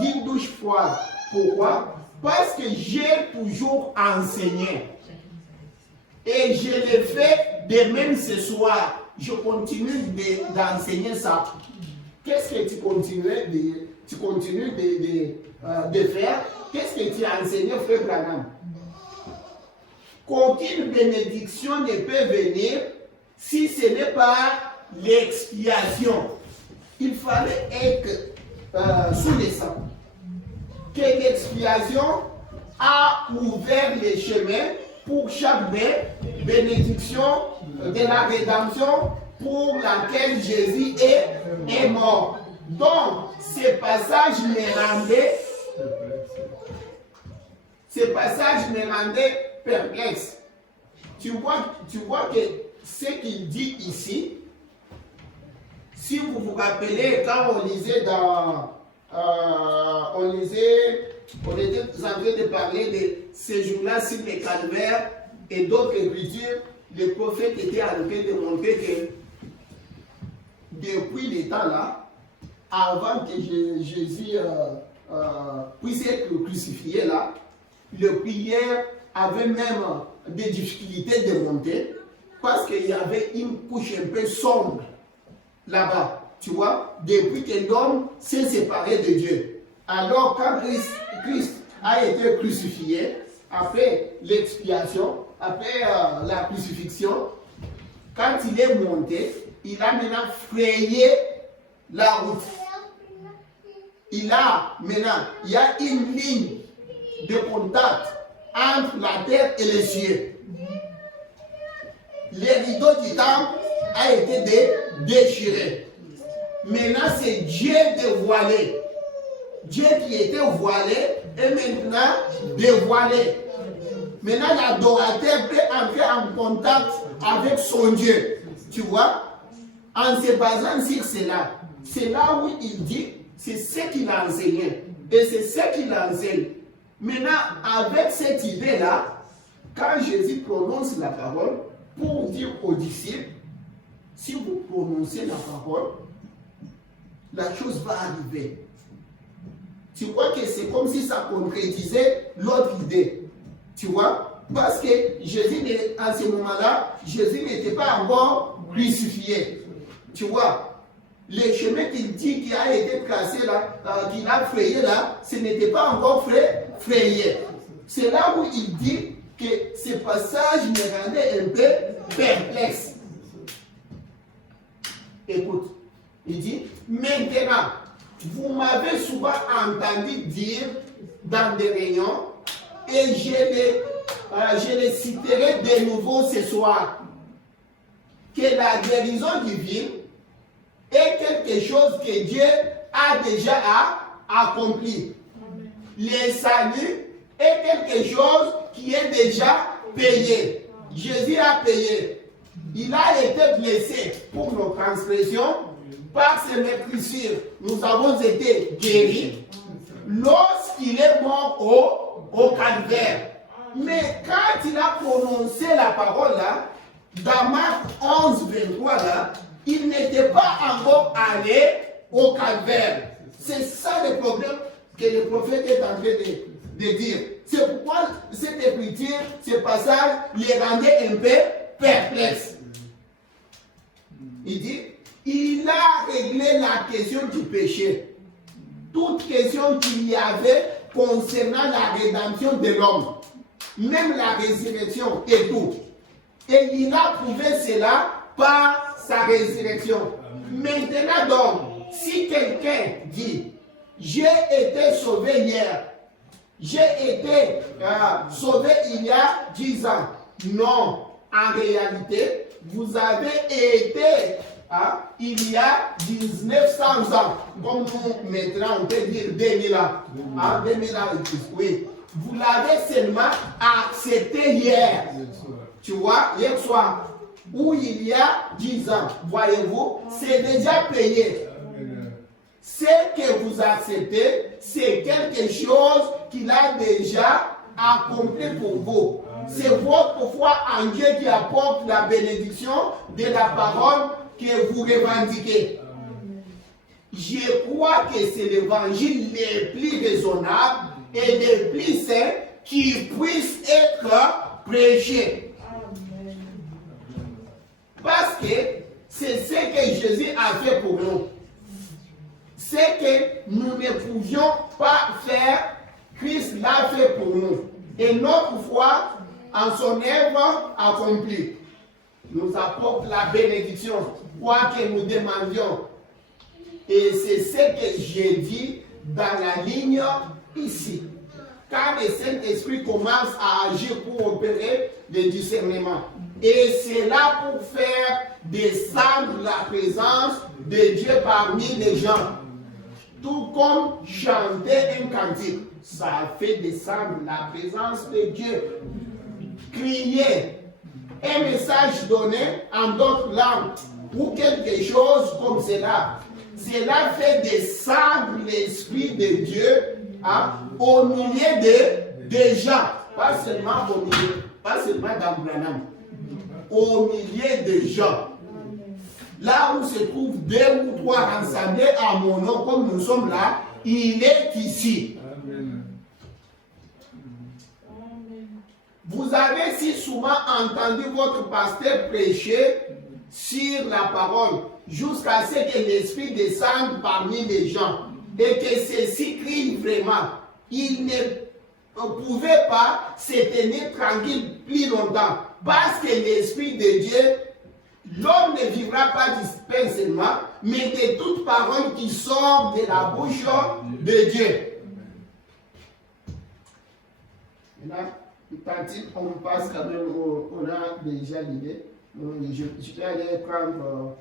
d'une douche froide. Pourquoi? Parce que j'ai toujours enseigné. Et je l'ai fait de même ce soir. Je continue d'enseigner ça. Qu'est-ce que tu continues de faire? Qu'est-ce que tu as enseigné, frère Branham? qu'aucune bénédiction ne peut venir si ce n'est pas l'expiation. Il fallait être sous le sang. Que l'expiation a ouvert les chemins pour chaque bénédiction de la rédemption pour laquelle Jésus est mort. Donc, ce passage me rendait perplexe. Tu vois que ce qu'il dit ici, si vous vous rappelez, quand on lisait on était en train de parler de ces jours-là sur les calvaires et d'autres écritures, le prophète était en train de montrer que depuis les temps là, avant que Jésus puisse être crucifié là, le prière avait même des difficultés de monter parce qu'il y avait une couche un peu sombre là-bas, tu vois, depuis que l'homme s'est séparé de Dieu. Alors quand Christ a été crucifié, après l'expiation, après la crucifixion, quand il est monté, il a maintenant frayé la route. Il y a une ligne de contact entre la terre et les cieux. Les rideaux du temple a été déchirés. Maintenant, c'est Dieu dévoilé. Dieu qui était voilé est maintenant dévoilé. Maintenant, l'adorateur peut entrer en contact avec son Dieu. Tu vois? En se basant sur cela, c'est là où il dit, c'est ce qu'il a enseigné. Et c'est ce qu'il enseigne. Maintenant, avec cette idée-là, quand Jésus prononce la parole, pour dire aux disciples, si vous prononcez la parole, la chose va arriver. Tu vois que c'est comme si ça concrétisait l'autre idée. Tu vois? Parce que Jésus, en ce moment-là, Jésus n'était pas encore crucifié. Tu vois? Le chemin qu'il dit qui a été tracé là, qu'il a frayé là, ce n'était pas encore frayé. C'est là où il dit que ce passage me rendait un peu perplexe. Écoute, il dit, maintenant, vous m'avez souvent entendu dire dans des réunions, et je les citerai de nouveau ce soir, que la guérison divine est quelque chose que Dieu a déjà accompli. Le salut est quelque chose qui est déjà payé. Jésus a payé. Il a été blessé pour nos transgressions. Par ses meurtrissures, nous avons été guéris lorsqu'il est mort au calvaire. Mais quand il a prononcé la parole là, dans Marc 11, 23 là, il n'était pas encore allé au calvaire. C'est ça le problème que le prophète est en train de dire. C'est pourquoi cette écriture, ce passage, les rendait un peu perplexes. Il dit, il a réglé la question du péché. Toute question qu'il y avait concernant la rédemption de l'homme, même la résurrection et tout. Et il a prouvé cela par sa résurrection. Maintenant donc, si quelqu'un dit, j'ai été sauvé hier, j'ai été sauvé il y a 10 ans. Non, en réalité, vous avez été il y a 1900 ans. Comme nous, maintenant, on peut dire 2000 ans. 2000 ans, oui. Vous l'avez seulement accepté hier. Tu vois, hier soir, où il y a 10 ans, voyez-vous, c'est déjà payé. Ce que vous acceptez, c'est quelque chose qu'il a déjà accompli pour vous. C'est votre foi en Dieu qui apporte la bénédiction de la parole que vous revendiquez. Je crois que c'est l'évangile le plus raisonnable et le plus sain qui puisse être prêché. Parce que c'est ce que Jésus a fait pour nous. Ce que nous ne pouvions pas faire, Christ l'a fait pour nous. Et notre foi en son œuvre accomplie, nous apporte la bénédiction, quoi que nous demandions. Et c'est ce que j'ai dit dans la ligne ici. Quand le Saint-Esprit commence à agir pour opérer le discernement. Et c'est là pour faire descendre la présence de Dieu parmi les gens. Tout comme chanter un cantique, ça fait descendre la présence de Dieu. Crier, un message donné en d'autres langues, ou quelque chose comme cela. Cela fait descendre l'Esprit de Dieu au milieu des gens. Pas seulement au milieu, pas seulement dans Branham. Au milieu des gens. Là où se trouvent 2 ou 3 rassemblés à mon nom, comme nous sommes là, il est ici. Amen. Vous avez si souvent entendu votre pasteur prêcher sur la parole, jusqu'à ce que l'Esprit descende parmi les gens, et que ceux-ci crient vraiment. Ils ne pouvaient pas se tenir tranquille plus longtemps, parce que l'Esprit de Dieu, l'homme ne vivra pas du pain seulement, mais de toute parole qui sort de la bouche de Dieu. Maintenant, on passe quand même, on a déjà l'idée. Je vais aller prendre,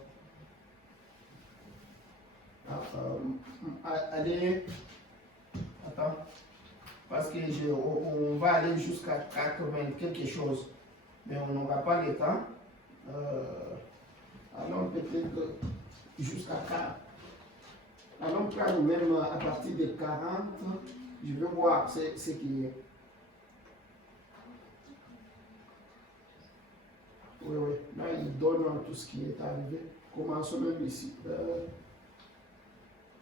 attends, parce que on va aller jusqu'à 80 quelque chose, mais on n'aura pas le temps. Allons peut-être jusqu'à 40. Allons prendre même à partir de 40. Je vais voir ce qui est. Oui, là il donne tout ce qui est arrivé. Commençons même ici.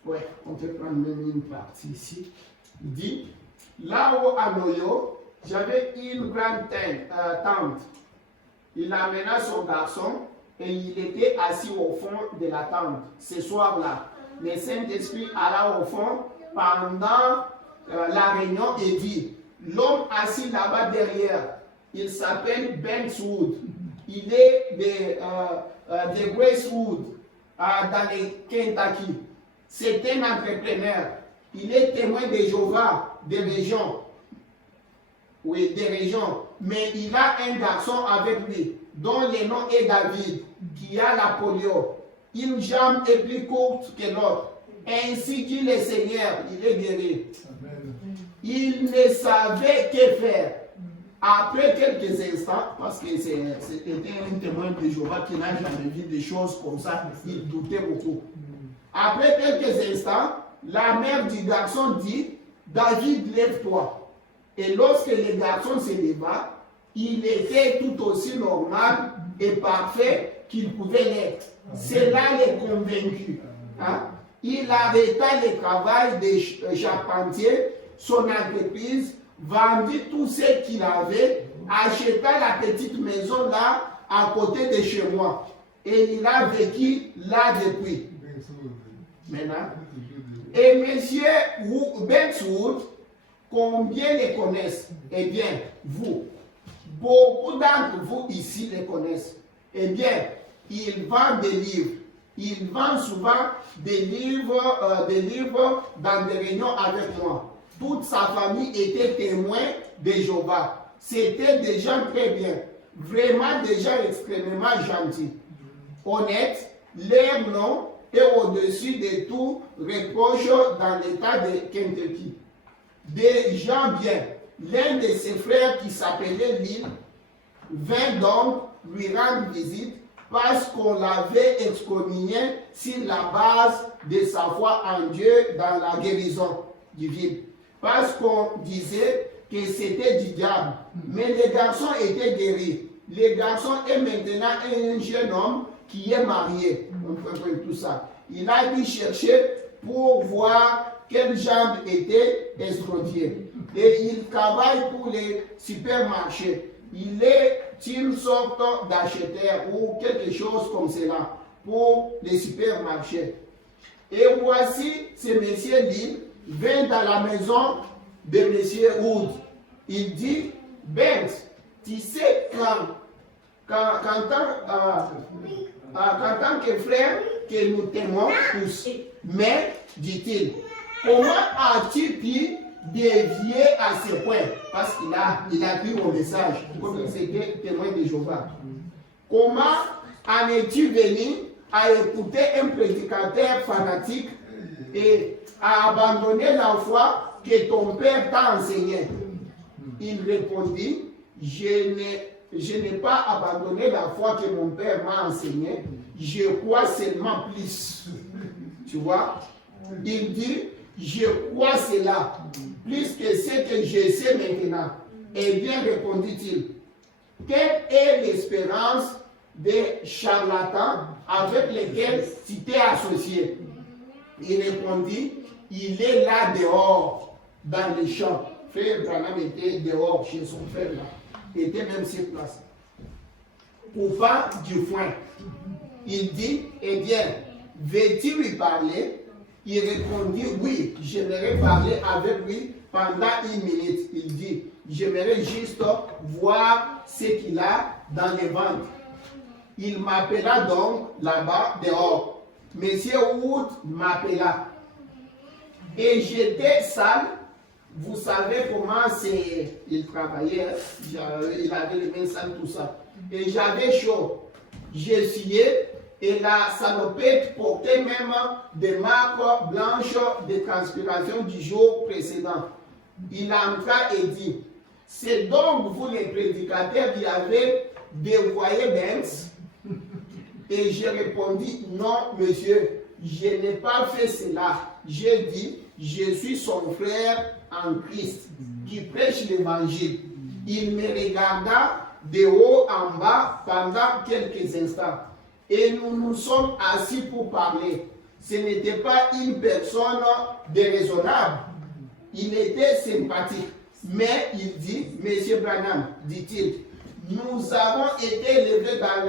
Oui, on peut prendre même une partie ici. Il dit, là-haut à Noyo, j'avais une grande tente. Il amena son garçon et il était assis au fond de la tente. Ce soir-là, le Saint-Esprit alla au fond pendant la réunion et dit, l'homme assis là-bas derrière, il s'appelle Bankswood. Il est de Gracewood, dans le Kentucky. C'est un entrepreneur. Il est témoin de Jéhovah, des régions. Oui, des régions. Mais il a un garçon avec lui, dont le nom est David, qui a la polio. Une jambe est plus courte que l'autre. Ainsi dit le Seigneur, il est guéri. Amen. Il ne savait que faire. Après quelques instants, parce que c'était un témoin de Jéhovah qui n'a jamais vu des choses comme ça, il doutait beaucoup. Après quelques instants, la mère du garçon dit, David, lève-toi. Et lorsque le garçon se leva, il était tout aussi normal et parfait qu'il pouvait l'être. Cela le convaincu. Hein? Il arrêta le travail de charpentier, son entreprise, vendit tout ce qu'il avait, acheta la petite maison là, à côté de chez moi. Et il a vécu là depuis. Maintenant. Et monsieur Bankswood, combien les connaissent? Eh bien, vous. Beaucoup d'entre vous ici les connaissent. Eh bien, il vend des livres. Il vend souvent des livres dans des réunions avec moi. Toute sa famille était témoin de Jéhovah. C'était des gens très bien. Vraiment des gens extrêmement gentils. Honnêtes, leur nom est au-dessus de tout reproche dans l'état de Kentucky. Des gens bien. L'un de ses frères qui s'appelait Lil vint donc lui rendre visite parce qu'on l'avait excommunié sur la base de sa foi en Dieu dans la guérison divine. Parce qu'on disait que c'était du diable. Mais le garçon était guéri. Le garçon est maintenant un jeune homme qui est marié. On comprend tout ça. Il a dû chercher pour voir quelle jambe était escrotier. Et il travaille pour les supermarchés. Il est une sorte d'acheteur ou quelque chose comme cela pour les supermarchés. Et voici ce monsieur Lynn vint dans la maison de monsieur Wood. Il dit, Banks, Tu sais, qu'en tant que frère, que nous t'aimons tous. Mais, dit-il, comment as-tu pu dévier à ce point? Parce qu'il a pris mon message, comme il était témoin de Jéhovah. Comment en es-tu venu à écouter un prédicateur fanatique et à abandonner la foi que ton père t'a enseignée? Il répondit, je n'ai pas abandonné la foi que mon père m'a enseignée, je crois seulement plus. Tu vois? Il dit, je crois cela, plus que ce que je sais maintenant. Eh bien, répondit-il, quelle est l'espérance des charlatans avec lesquels tu t'es associé? Il répondit, il est là dehors, dans les champs. Frère Branham était dehors chez son frère là. Il était même sur place. Coupant du foin. Il dit, eh bien, veux-tu lui parler? Il répondit, oui, j'aimerais parler avec lui pendant 1 minute. Il dit, j'aimerais juste voir ce qu'il a dans les ventres. Il m'appela donc là-bas dehors. Monsieur Wood m'appela. Et j'étais sale. Vous savez comment il travaillait. Il avait les mains sales, tout ça. Et j'avais chaud. J'essuyais. Et la salopette portait même des marques blanches de transpiration du jour précédent. Il entra et dit, c'est donc vous les prédicateurs qui avez dévoyé Banks? Et j'ai répondu, non monsieur, je n'ai pas fait cela. J'ai dit, je suis son frère en Christ qui prêche l'évangile. Il me regarda de haut en bas pendant quelques instants. Et nous nous sommes assis pour parler. Ce n'était pas une personne déraisonnable. Il était sympathique. Mais il dit, Monsieur Branham, dit-il, nous avons été élevés dans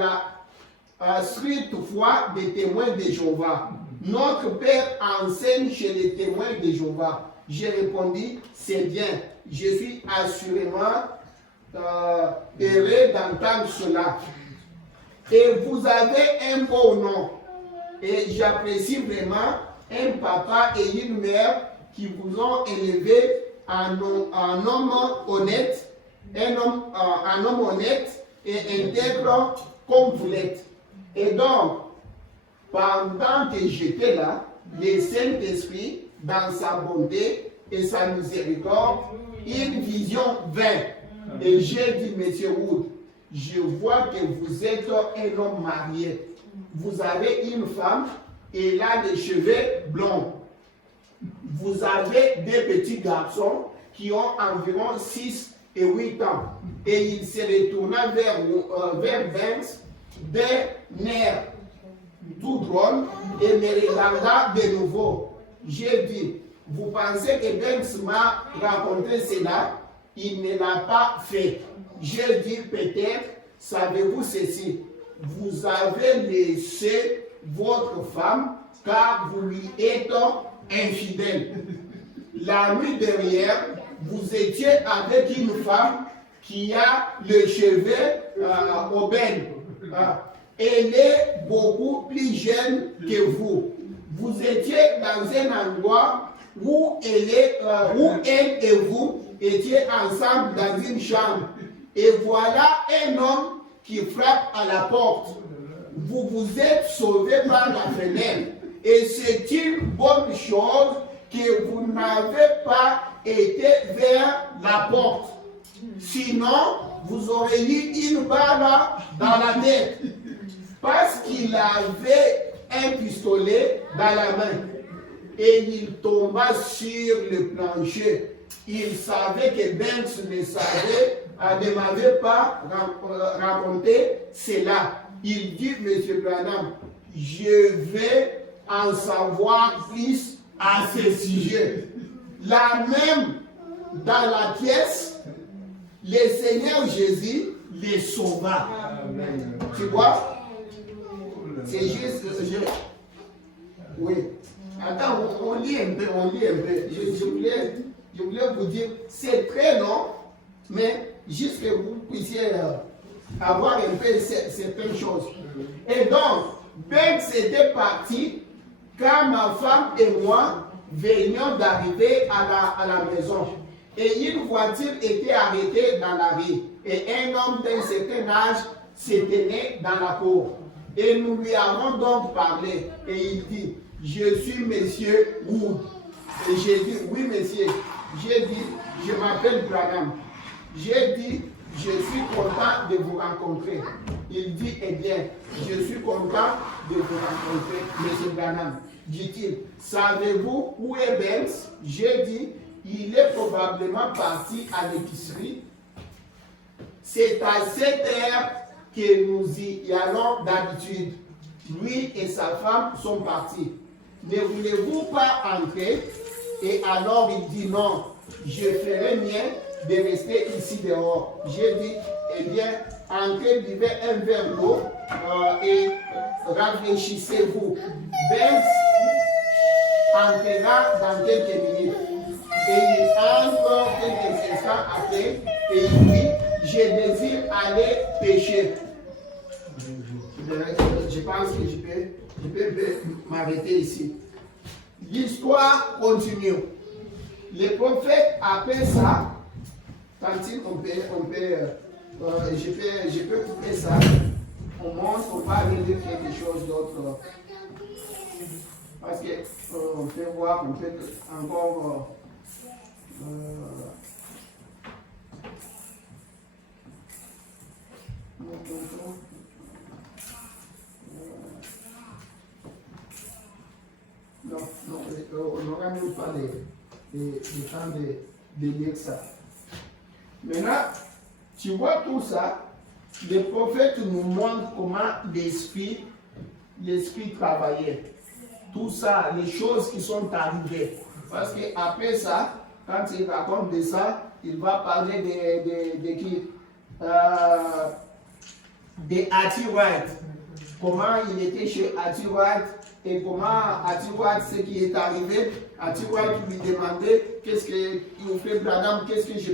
la stricte foi des témoins de Jéhovah. Notre père enseigne chez les témoins de Jéhovah. J'ai répondu, c'est bien. Je suis assurément heureux d'entendre cela. Et vous avez un beau nom. Et j'apprécie vraiment un papa et une mère qui vous ont élevé en homme honnête, un homme honnête et intègre comme vous l'êtes. Et donc, pendant que j'étais là, le Saint-Esprit, dans sa bonté et sa miséricorde, une vision vint. Et j'ai dit, Monsieur Wood, je vois que vous êtes un homme marié. Vous avez une femme et elle a des cheveux blonds. Vous avez deux petits garçons qui ont environ 6 et 8 ans. Et il se retourna vers Banks d'un air tout drôle et me regarda de nouveau. J'ai dit, vous pensez que Banks m'a raconté cela? Il ne l'a pas fait. J'ai dit, peut-être, savez-vous ceci, vous avez laissé votre femme car vous lui êtes infidèle. La nuit dernière, vous étiez avec une femme qui a les cheveux aubaines. Elle est beaucoup plus jeune que vous. Vous étiez dans un endroit où elle et vous étiez ensemble dans une chambre. Et voilà un homme qui frappe à la porte. Vous vous êtes sauvé par la fenêtre. Et c'est une bonne chose que vous n'avez pas été vers la porte. Sinon, vous aurez eu une balle dans la tête. Parce qu'il avait un pistolet dans la main. Et il tomba sur le plancher. Il savait que Banks ne m'avait pas raconté cela. Il dit, Monsieur Branham, je vais en savoir plus à ce sujet. Là même, dans la pièce, le Seigneur Jésus les sauva. Amen. Tu vois? C'est juste... Oui. Attends, on lit un peu. Je voulais vous dire, c'est très long, mais juste que vous puissiez avoir un peu certaines choses. Et donc, Ben c'était parti quand ma femme et moi venions d'arriver à la maison. Et une voiture était arrêtée dans la rue. Et un homme d'un certain âge se tenait dans la cour. Et nous lui avons donc parlé. Et il dit, je suis monsieur Wood. Et j'ai dit, oui monsieur. J'ai dit, je m'appelle Branham. J'ai dit, je suis content de vous rencontrer. Il dit, eh bien, je suis content de vous rencontrer, monsieur Branham. Dit-il, savez-vous où est Benz? J'ai dit, il est probablement parti à l'épicerie. C'est à cette heure que nous y allons d'habitude. Lui et sa femme sont partis. Ne voulez-vous pas entrer? Et alors il dit non, je ferai mieux de rester ici dehors. J'ai dit, eh bien, entrez, buvez un verre d'eau et rafraîchissez-vous. Ben entrera dans quelques minutes. Et il entre quelques instants après et il dit, je désire aller pêcher. Je pense que je peux m'arrêter ici. L'histoire continue. Le prophète appelle ça, Tantine, je peux couper ça. On montre, on va relire quelque chose d'autre. Parce qu'on peut voir, on peut encore. Non, on n'aura même pas de temps de lire ça. Maintenant, tu vois tout ça, le prophète nous montre comment l'esprit travaillait. Tout ça, les choses qui sont arrivées. Parce qu'après ça, quand il raconte de ça, il va parler de qui? De Hattie White. Comment il était chez Hattie White et comment Hattie White, ce qui est arrivé, Hattie White lui demandait qu'est-ce que il fait Branham, qu'est-ce que je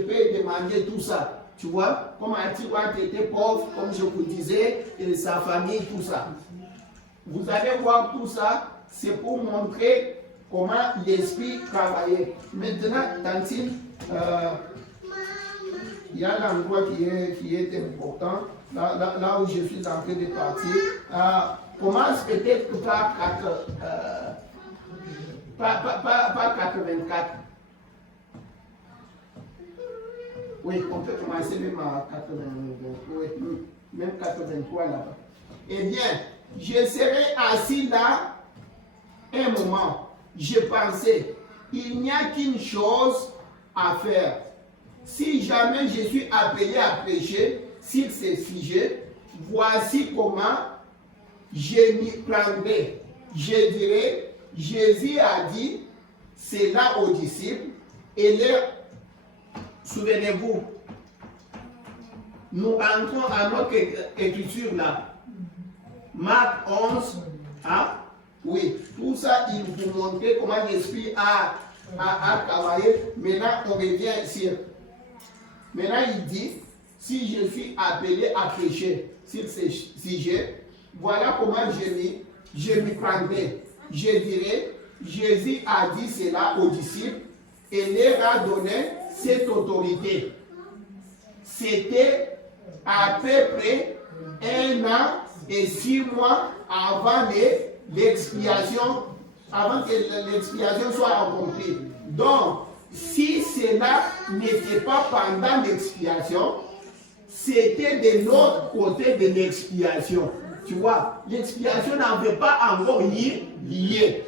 peux demander tout ça. Tu vois, comme Hattie White était pauvre, comme je vous disais, et sa famille, tout ça. Vous allez voir tout ça, c'est pour montrer comment l'esprit travaillait. Maintenant, Tantine, il y a l'endroit qui est important, là où je suis en train de partir. Commence peut-être par 84. Oui, on peut commencer même à 83, oui, même 83 là-bas. Eh bien, je serai assis là un moment. Je pensais, il n'y a qu'une chose à faire. Si jamais je suis appelé à prêcher sur ce sujet, voici comment je m'y prendrai. Je dirai, Jésus a dit cela aux disciples et leur, souvenez-vous, nous entrons à notre écriture là. Marc 11, hein? Oui, tout ça, il vous montrait comment l'esprit a travaillé. Maintenant, on revient ici. Maintenant, il dit, si je suis appelé à prêcher sur ce sujet, voilà comment je m'y prendrai. Je dirai, Jésus a dit cela aux disciples et leur a donné cette autorité. C'était à peu près 1 an et 6 mois avant l'expiation, avant que l'expiation soit accomplie. Donc, si cela n'était pas pendant l'expiation, c'était de l'autre côté de l'expiation. Tu vois, l'expiation n'avait pas encore lié.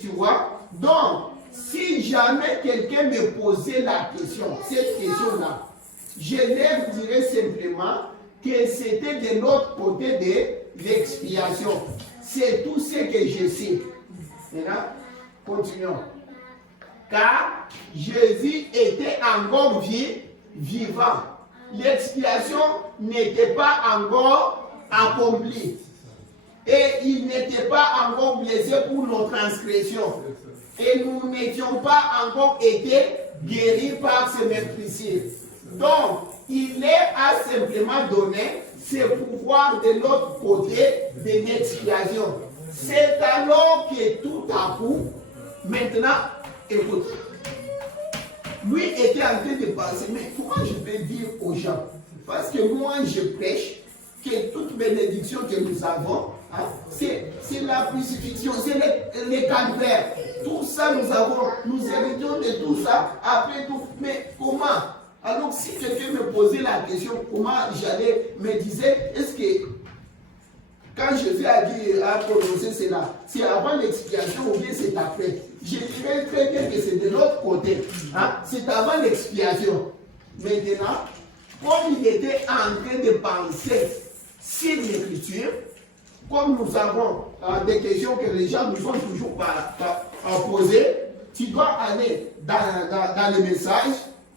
Tu vois? Donc, si jamais quelqu'un me posait la question, cette question-là, je leur dirais simplement que c'était de l'autre côté de l'expiation. C'est tout ce que je sais. Maintenant, continuons. Car Jésus était encore vivant. L'expiation n'était pas encore accomplie. Et il n'était pas encore blessé pour nos transgressions. Et nous n'étions pas encore été guéri par ce même principe. Donc, il est à simplement donner ce pouvoir de l'autre côté de l'expiation. C'est alors que tout à coup, maintenant, écoute, lui était en train de penser, mais comment je vais dire aux gens? Parce que moi, je prêche que toute bénédiction que nous avons, hein, c'est la crucifixion, c'est les calvaires. Tout ça, nous héritons de tout ça, après tout. Mais comment? Alors, si quelqu'un me posait la question, comment j'allais, me disait, est-ce que quand Jésus a dit, a prononcé cela, c'est avant l'expiation ou bien c'est après? Je dirais très bien que c'est de l'autre côté. Hein? C'est avant l'expiation. Maintenant, comme il était en train de penser sur l'écriture, comme nous avons des questions que les gens nous ont toujours posées, tu dois aller dans le message,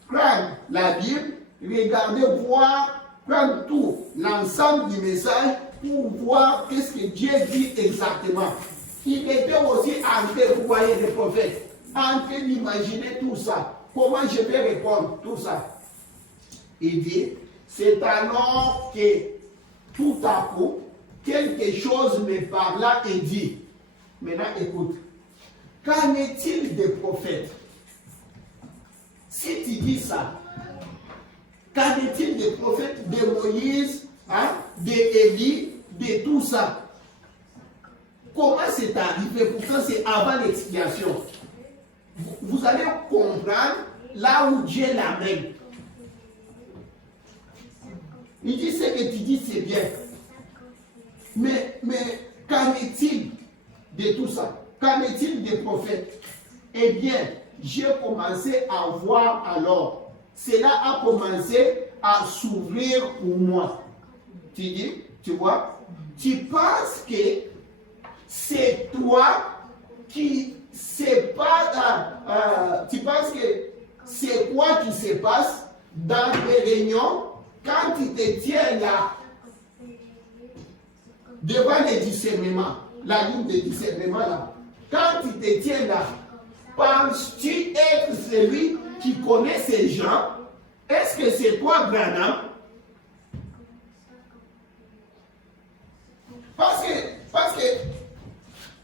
prendre la Bible, regarder, voir, prendre tout l'ensemble du message pour voir qu'est-ce que Dieu dit exactement. Il était aussi en train, vous voyez les prophètes, en train d'imaginer tout ça. Comment je vais répondre tout ça? Il dit, c'est alors que tout à coup, quelque chose me parla et dit, maintenant écoute, qu'en est-il des prophètes? Si tu dis ça, qu'en est-il des prophètes de Moïse, hein, d'Élie, de tout ça? Comment c'est arrivé? Pourtant, c'est avant l'expiation. Vous allez comprendre là où Dieu l'amène. Il dit ce que tu dis, c'est bien. Mais qu'en est-il de tout ça? Qu'en est-il des prophètes? Eh bien, j'ai commencé à voir alors. Cela a commencé à s'ouvrir pour moi. Tu dis, tu vois? Tu penses que c'est toi qui sais pas, tu penses que c'est quoi qui se passe dans les réunions quand tu te tiens là devant le discernement, la ligne de discernement là. Quand tu te tiens là, penses-tu être celui qui connaît ces gens? Est-ce que c'est toi, Branham? Parce que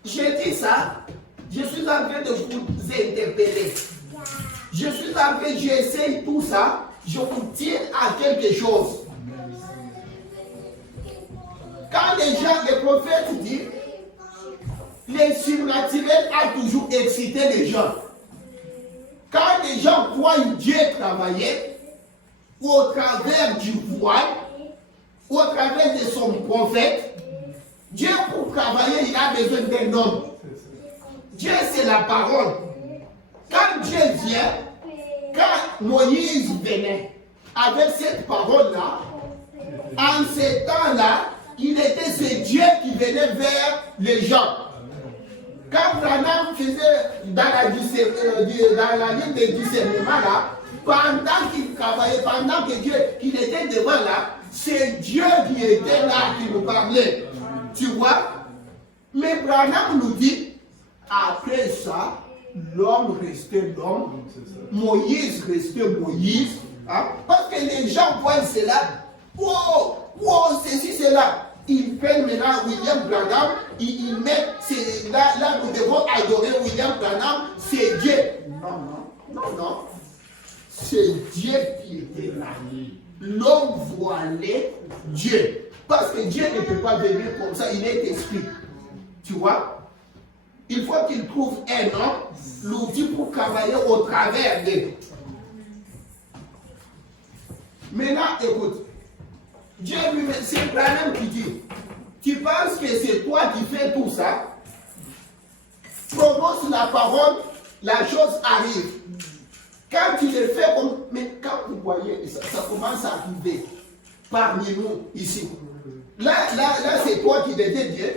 j'ai dit ça, je suis en train de vous interpeller. Je suis en train, j'essaye tout ça, je vous tiens à quelque chose. Quand les gens, les prophètes disent, le surnaturel a toujours excité les gens. Quand les gens voient Dieu travailler, au travers du voile, au travers de son prophète, Dieu pour travailler, il a besoin d'un homme. Dieu c'est la parole. Quand Dieu vient, quand Moïse venait avec cette parole-là, en ce temps-là, il était ce Dieu qui venait vers les gens. Quand Branham faisait dans la ligne de discernement là, pendant qu'il travaillait, pendant qu'il était devant là, c'est Dieu qui était là, qui nous parlait. Tu vois? Mais Branham nous dit, après ça, l'homme restait l'homme, Moïse restait Moïse, hein? Parce que les gens voient cela, wow, ceci, cela. Ils prennent maintenant William Branham, ils mettent, là nous devons adorer William Branham, c'est Dieu. Non. C'est Dieu qui était là. L'homme voilait Dieu. Parce que Dieu ne peut pas venir comme ça, il est esprit. Tu vois? Il faut qu'il trouve un homme, l'outil pour travailler au travers d'eux. Maintenant, écoute. Dieu lui-même, c'est Branham qui dit, tu penses que c'est toi qui fais tout ça? Prononce la parole, la chose arrive. Quand tu le fais comme... Mais quand vous voyez, ça commence à arriver parmi nous ici. Là c'est toi qui deviens Dieu.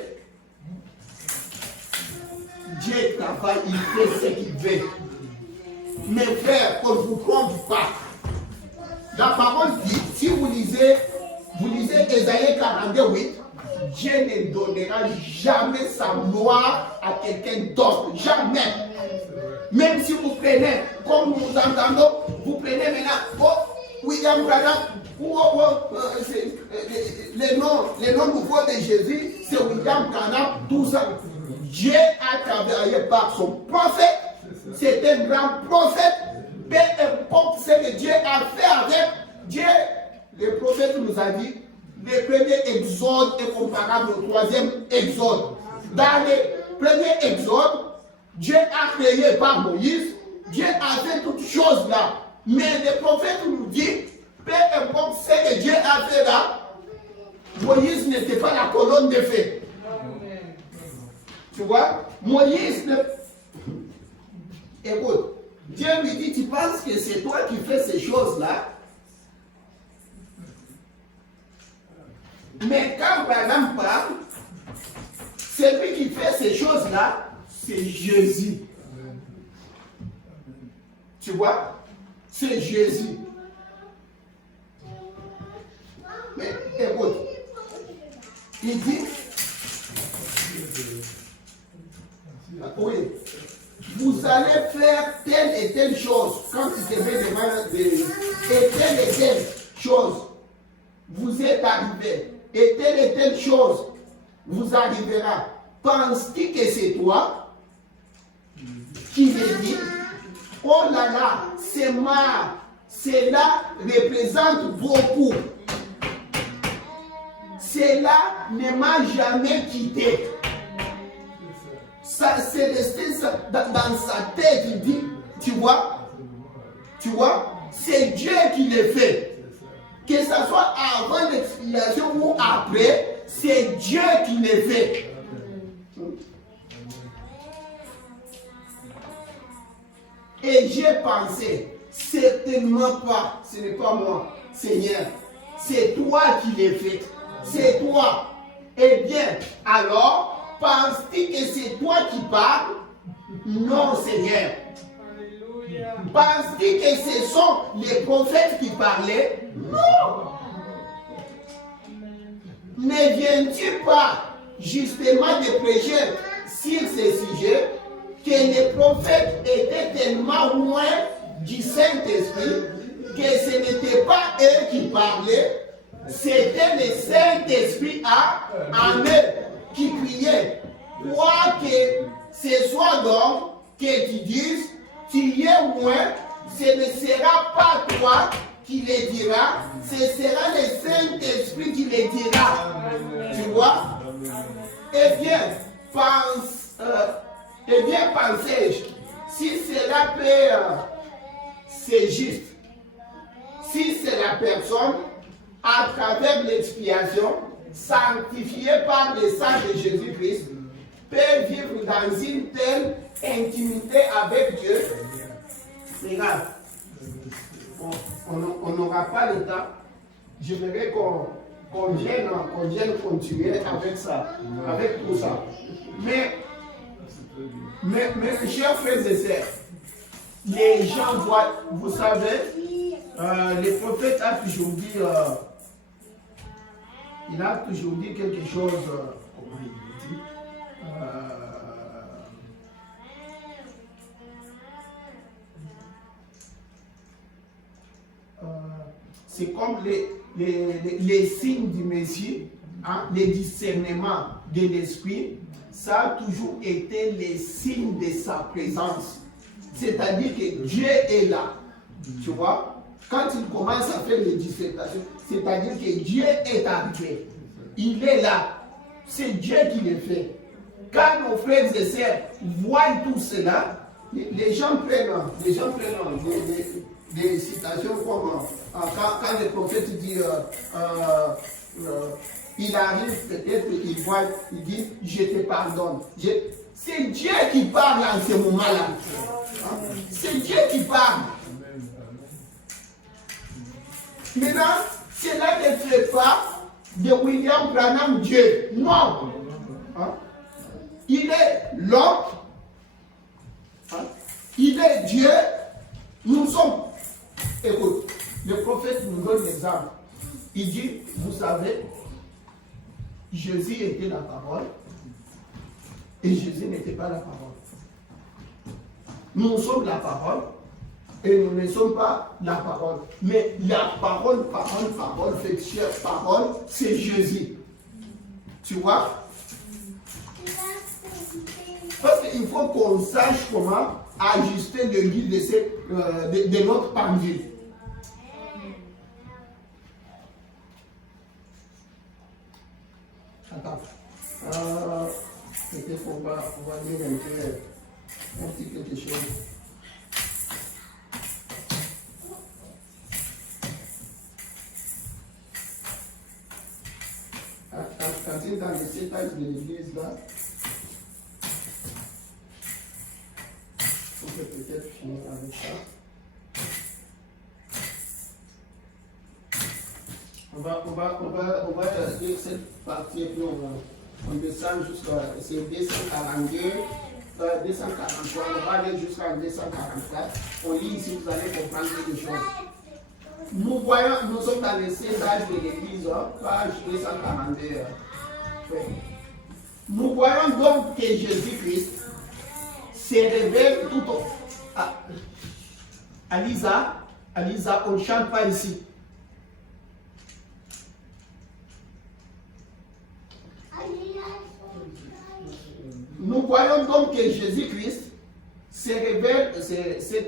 Dieu travaille, il fait ce qu'il veut. Mes frères, qu'on ne vous trompe pas. La parole dit, si vous lisez Ésaïe 42:8, Dieu ne donnera jamais sa gloire à quelqu'un d'autre. Jamais. Même si vous prenez, comme nous entendons, vous prenez maintenant William Branham, les noms nouveaux de Jésus, c'est William Branham, tout ça. Dieu a travaillé par son prophète. C'est un grand prophète. Peu importe ce que Dieu a fait avec Dieu. Le prophète nous a dit, le premier exode est comparable au troisième exode. Dans le premier exode, Dieu a créé par Moïse, Dieu a fait toutes choses là. Mais le prophète nous dit, peu importe ce que Dieu a fait là, Moïse n'était pas la colonne de feu. Tu vois, Moïse ne... Écoute, Dieu lui dit, tu penses que c'est toi qui fais ces choses-là? Mais quand Branham parle, celui qui fait ces choses-là, c'est Jésus. Tu vois? C'est Jésus. Mais écoute, il dit, oui, vous allez faire telle et telle chose. Quand il te met devant et telle chose, vous êtes arrivé. Et telle chose vous arrivera. Penses-tu que c'est toi qui me dis, oh là là, c'est marre, cela représente beaucoup. Cela ne m'a jamais quitté. Ça, c'est resté dans sa tête, il dit, tu vois, c'est Dieu qui le fait. Que ce soit avant l'expiation ou après, c'est Dieu qui le fait. Et j'ai pensé, certainement pas, ce n'est pas moi, Seigneur, c'est toi qui le fais. C'est toi. Eh bien, alors, penses-tu que c'est toi qui parles? Non, Seigneur. Penses-tu que ce sont les prophètes qui parlaient? Non. Ne viens-tu pas justement de prêcher sur ces sujets que les prophètes étaient tellement loin du Saint-Esprit que ce n'était pas eux qui parlaient, c'était le Saint-Esprit en eux qui criait. Quoi que ce soit donc que tu dises, tu y es loin, ce ne sera pas toi qui le dira, ce sera le Saint-Esprit qui le dira. Tu vois? Eh bien, pensez-je, si cela peut, c'est juste. Si c'est la personne, à travers l'expiation, sanctifiée par le sang de Jésus-Christ, peut vivre dans une telle intimité avec Dieu, c'est grave. On n'aura pas le temps. Je voudrais qu'on vienne continuer avec ça, avec tout ça. Mais chers frères et sœurs, les gens voient, vous savez, le prophète a toujours dit, il a toujours dit quelque chose, comment il dit, c'est comme les signes du Messie, hein, les discernements de l'Esprit, ça a toujours été les signes de sa présence. C'est-à-dire que Dieu est là. Tu vois, quand il commence à faire les dissertations, c'est-à-dire que Dieu est arrivé. Il est là. C'est Dieu qui le fait. Quand nos frères et sœurs voient tout cela, les gens prennent des citations comme quand le prophète dit il arrive peut-être, il voit, il dit je te pardonne. C'est Dieu qui parle en ce moment-là. Hein? C'est Dieu qui parle. Maintenant, cela ne fait pas de William Branham Dieu. Non. Hein? Il est l'homme. Hein? Il est Dieu. Nous sommes. Écoute, le prophète nous donne l'exemple. Il dit, vous savez, Jésus était la parole et Jésus n'était pas la parole. Nous sommes la parole et nous ne sommes pas la parole. Mais la parole, fait chair, parole, c'est Jésus. Tu vois? Parce qu'il faut qu'on sache comment ajuster le guide de notre pendule. Attends. Peut-être qu'on va dire un petit quelque chose. Quand tu es dans les étages de l'église là, on peut peut-être finir avec ça. On va dire cette partie et puis on descend jusqu'à 242, 243, on va aller jusqu'à 244. On lit ici, vous allez comprendre quelque chose. Nous sommes dans les 16 âges de l'église, page 242. Nous voyons donc que Jésus-Christ se révèle tout au... Alisa, on ne chante pas ici. Nous voyons donc que Jésus-Christ se révèle, c'est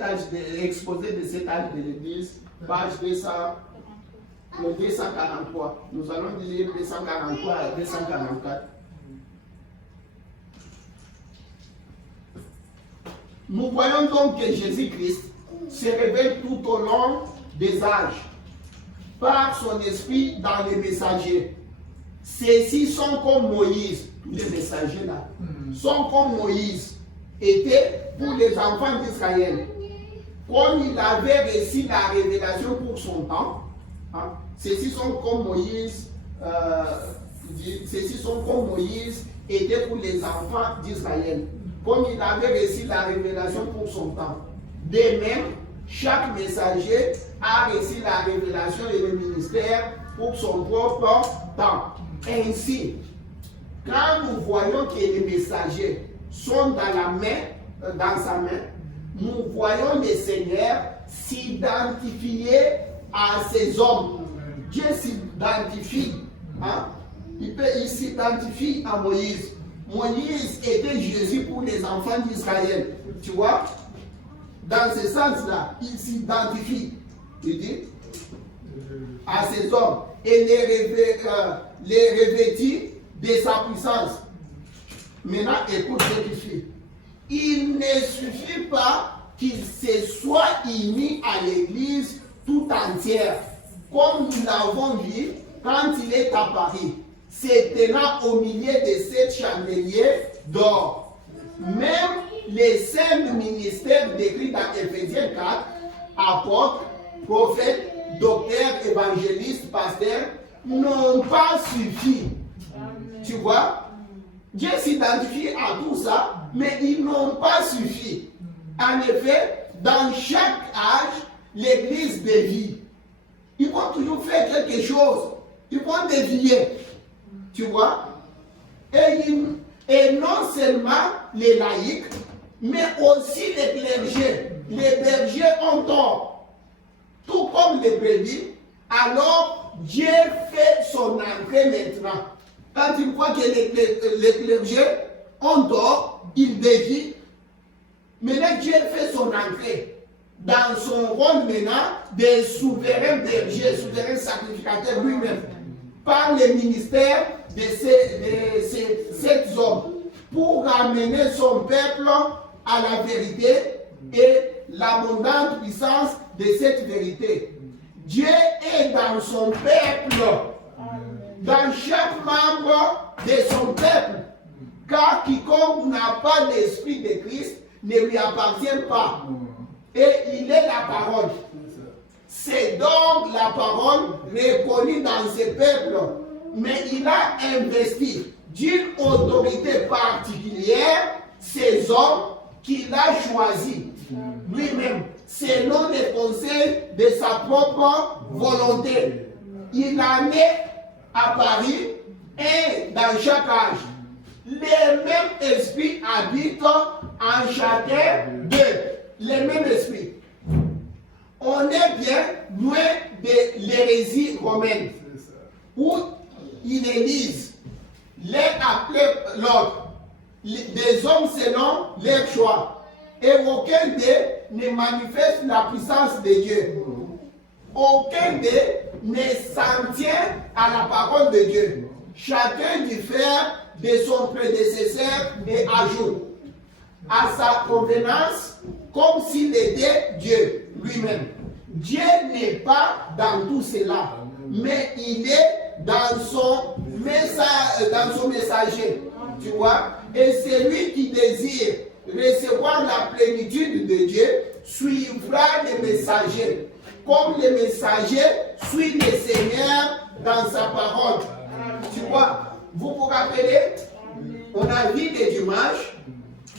l'exposé de cet âge de l'église, page 243. Nous allons lire 243 à 244. Nous voyons donc que Jésus-Christ se révèle tout au long des âges par son esprit dans les messagers. Ceux-ci sont comme Moïse, les messagers là, sont comme Moïse, étaient pour les enfants d'Israël. Comme il avait reçu la révélation pour son temps, ceux-ci sont comme Moïse, étaient pour les enfants d'Israël. Comme il avait reçu la révélation pour son temps. De même, chaque messager a reçu la révélation et le ministère pour son propre temps. Ainsi, quand nous voyons que les messagers sont dans sa main, nous voyons le Seigneur s'identifier à ces hommes. Dieu s'identifie. Il s'identifie à Moïse. Moïse était Jésus pour les enfants d'Israël. Tu vois? Dans ce sens-là, il s'identifie, à ces hommes et les revêtit de sa puissance. Maintenant, écoute ce qu'il fait. Il ne suffit pas qu'il se soit uni à l'Église tout entière, comme nous l'avons vu quand il est apparu, se tenant au milieu de 7 chandeliers d'or. Même les 5 ministères décrits dans Éphésiens 4, apôtres, prophètes, docteurs, évangélistes, pasteurs, n'ont pas suffi. Amen. Tu vois? Dieu s'identifie à tout ça, mais ils n'ont pas suffi. En effet, dans chaque âge, l'Église dévie. Ils vont toujours faire quelque chose. Ils vont dévier. Tu vois? Et non seulement les laïcs, mais aussi les clergés. Les bergers ont tort. Tout comme les brebis, alors Dieu fait son entrée maintenant. Quand il voit que les clergés ont tort, il dévie. Maintenant, Dieu fait son entrée dans son rôle maintenant de souverain berger, souverain sacrificateur lui-même, par le ministère de ces hommes, pour ramener son peuple à la vérité et l'abondante puissance de cette vérité. Dieu est dans son peuple, dans chaque membre de son peuple, car quiconque n'a pas l'esprit de Christ ne lui appartient pas. Et il est la parole. C'est donc la parole reconnue dans ce peuple, mais il a investi d'une autorité particulière ces hommes qu'il a choisis lui-même, selon les conseils de sa propre volonté. Il en est apparu un dans chaque âge. Les mêmes esprits habitent en chacun d'eux. Les mêmes esprits. On est bien loin de l'hérésie romaine, où ils élisent l'un après l'autre, des hommes selon leur choix, et aucun d'eux ne manifeste la puissance de Dieu. Aucun d'eux ne s'en tient à la parole de Dieu. Chacun diffère de son prédécesseur et ajoute à sa convenance comme s'il était Dieu lui-même. Dieu n'est pas dans tout cela, mais il est dans son messager. Tu vois? Et celui qui désire recevoir la plénitude de Dieu suivra les messagers, comme les messagers suivent le Seigneur dans sa parole. Tu vois? Vous vous rappelez, on a vu le dimanche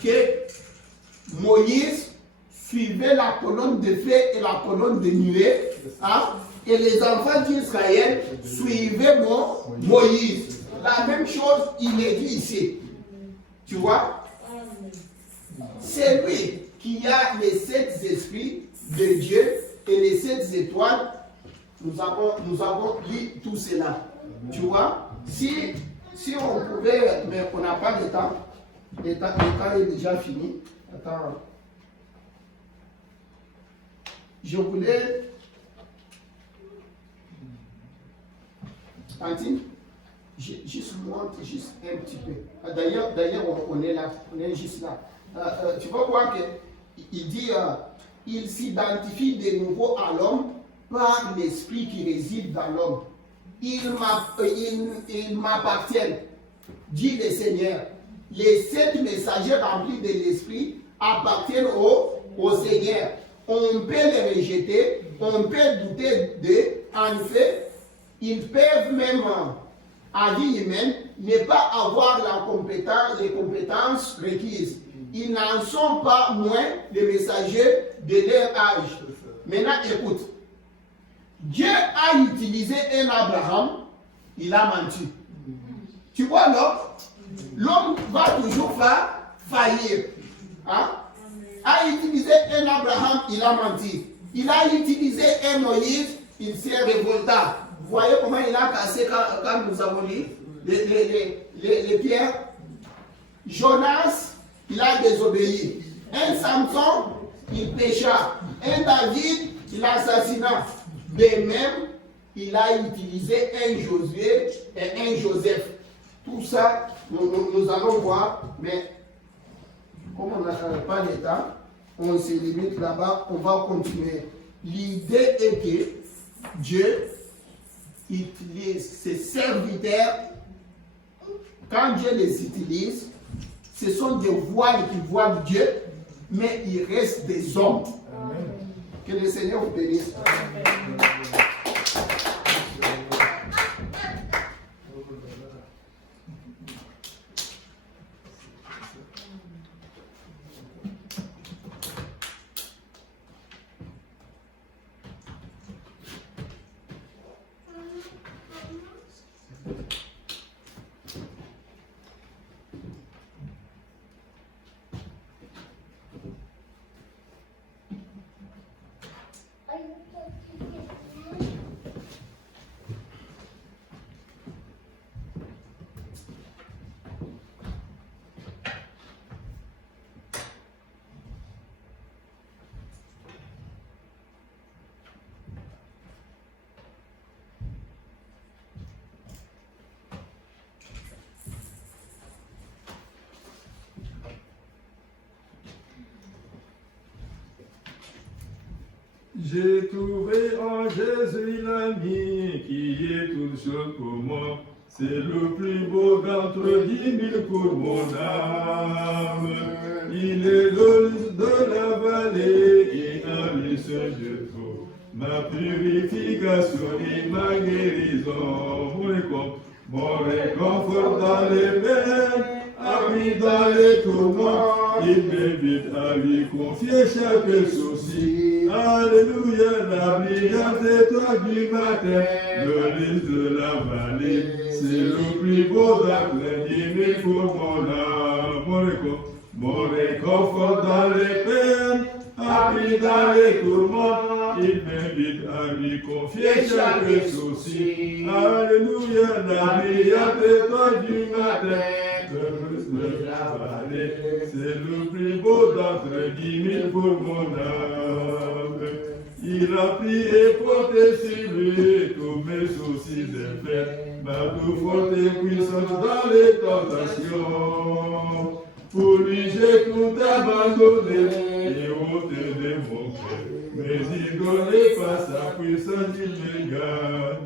que Moïse suivait la colonne de feu et la colonne de nuée, hein? Et les enfants d'Israël suivaient Moïse. La même chose, il est dit ici. Tu vois? C'est lui qui a les 7 esprits de Dieu et les 7 étoiles. Nous avons lu tout cela. Tu vois? Si on pouvait, mais on n'a pas le temps. Le temps est déjà fini. Attends. Je voulais... Tantine, juste monte juste un petit peu. D'ailleurs, on est là, on est juste là. Tu vas voir qu'il dit, il s'identifie de nouveau à l'homme par l'esprit qui réside dans l'homme. Il m'appartient, dit le Seigneur. Les 7 messagers remplis de l'esprit appartiennent au Seigneur. On peut les rejeter, on peut douter d'eux. En fait, ils peuvent même, à vie humaine, ne pas avoir les compétences requises. Ils n'en sont pas moins les messagers de leur âge. Maintenant, écoute. Dieu a utilisé un Abraham, il a menti. Tu vois l'homme va toujours faillir. Hein? A utilisé un Abraham, il a menti. Il a utilisé un Moïse, il s'est révolté. Vous voyez comment il a cassé quand nous avons lu les pierres. Jonas, il a désobéi. Un Samson, il pécha. Un David, il assassina. De même, il a utilisé un Josué et un Joseph. Tout ça, nous allons voir, mais comme on n'a pas le temps, on se limite là-bas, on va continuer. L'idée est que Dieu utilise ses serviteurs. Quand Dieu les utilise, ce sont des voiles qui voient Dieu, mais il reste des hommes. Amen. Que le Seigneur vous bénisse. Amen. J'ai trouvé en Jésus l'ami qui est toute chose pour moi. C'est le plus beau d'entre 10 000 pour mon âme. Il est le lys de la vallée et un lys je trouve. Ma purification et ma guérison. Mon réconfort dans les peines, ami dans les tourments. il m'invite à lui confier chaque souci. Alléluia, la brillante étoile du matin, le lys de la vallée, c'est le plus beau d'entre 10 000 pour mon âme. Mon réconfort dans les peines, appris dans les tourments, il m'invite à lui confier chaque souci. Alléluia, la brillante étoile du matin, le lys de la vallée, c'est le plus beau d'entre 10 000 pour mon âme. Il a pris et porté sur lui tous mes soucis et faits, ma tout forte et puissante dans les tentations. Pour lui j'ai tout abandonné et ôté de mon cœur. Mais il donnait pas sa puissance, il me garde,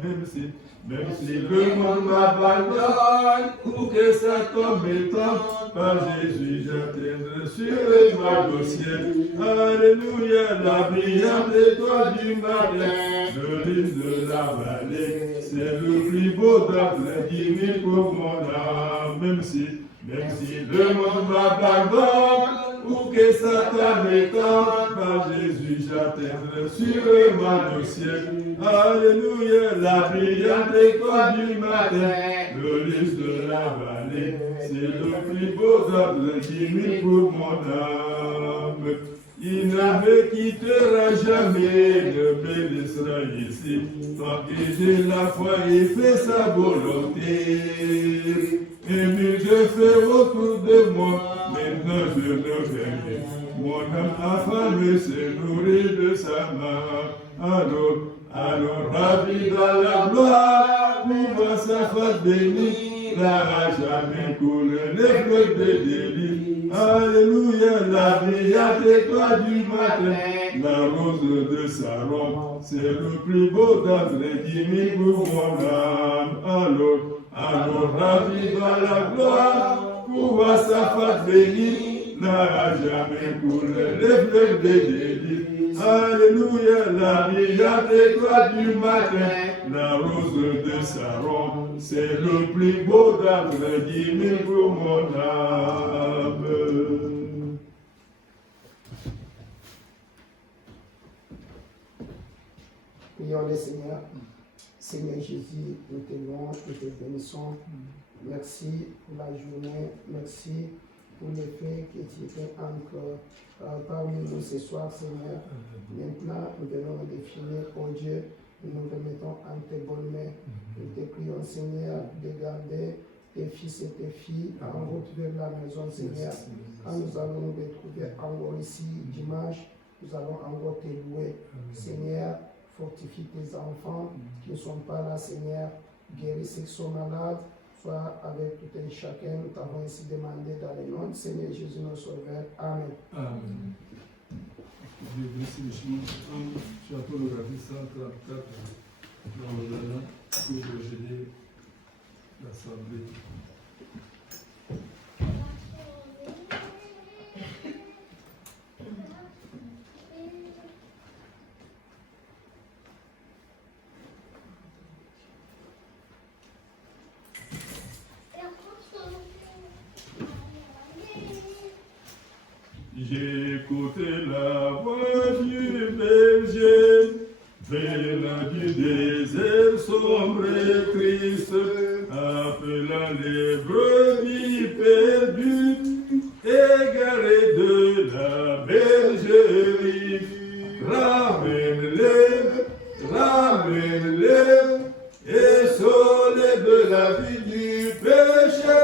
même si le monde m'abandonne, ou que ça tombe et tombe, par Jésus j'atteindrai sur les toits du ciel. Alléluia, la brillante étoile du matin, le lys de la vallée, c'est le plus beau d'entre 10 000 pour mon âme, même si le monde m'abandonne, ou que Satan m'étende, par Jésus j'atteindrai sûrement le ciel. Alléluia, la brillante étoile du matin, le lys de la vallée, c'est le plus beau d'entre 10 000 pour mon âme. Il ne me quittera jamais, ne me laissera ici, tant que j'ai la foi et fait sa volonté. Et mille je fais autour de moi, maintenant je ne vais rien. Mon âme affamée se nourrit de sa main. Alors ravi dans la gloire, pour voir sa face bénie, là jamais coule les fleuves de délit. Alléluia, la brillante étoile du matin, la rose de Saron, c'est le plus beau d'entre 10 000 pour mon âme. Alors ravi dans la gloire, pour voir sa face bénie, n'a jamais coulé les fleuves de délit. Alléluia, la brillante étoile du matin, la rose de Saron, c'est le plus beau d'entre 10 000 pour mon âme. Prions le Seigneur. Seigneur Jésus, nous te louons, nous te bénissons. Merci pour la journée, merci pour le fait que tu étais encore parmi nous ce soir, Seigneur. Maintenant, nous venons nous définir, oh Dieu, nous nous remettons en tes bonnes mains. Nous te prions, Seigneur, de garder tes fils et tes filles en route vers la maison, Seigneur. Quand nous allons nous retrouver encore ici dimanche, nous allons encore te louer, Seigneur. Fortifie tes enfants qui ne sont pas là, Seigneur. Guéris ceux qui sont malades. Sois avec tout et chacun. Nous t'avons ainsi demandé dans le nom du Seigneur Jésus, notre Sauveur. Amen. Amen. Dieu bénisse les chemins. Tu as tout regardé 134 dans le Ghana pour gérer l'Assemblée. J'ai écouté la voix du berger, venant du désert sombre et triste, appelant les brebis perdues, égarées de la bergerie. Ramène-les, et sauve-les de la vie du péché.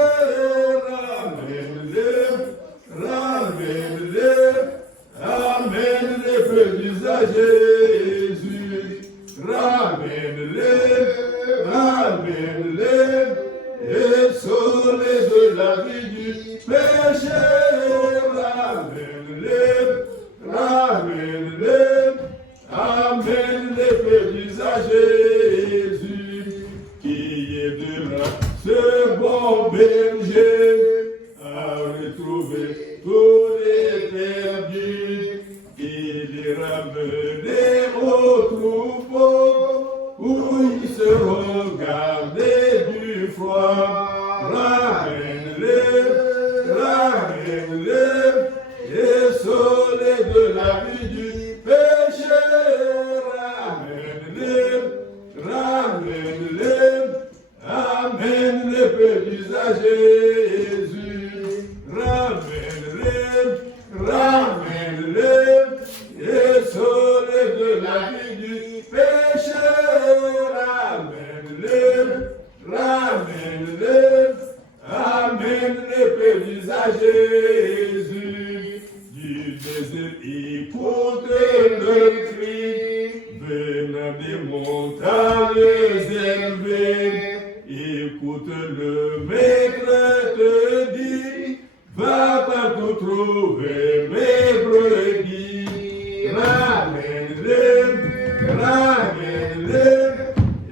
Ramène-les, petits à Jésus. Ramène-les, et sauve-les de la vie du péché. Ramène-les, petits à Jésus, qui aidera ce bon berger à retrouver tous les perdus, qui les ramène mes brebis, ramène-les,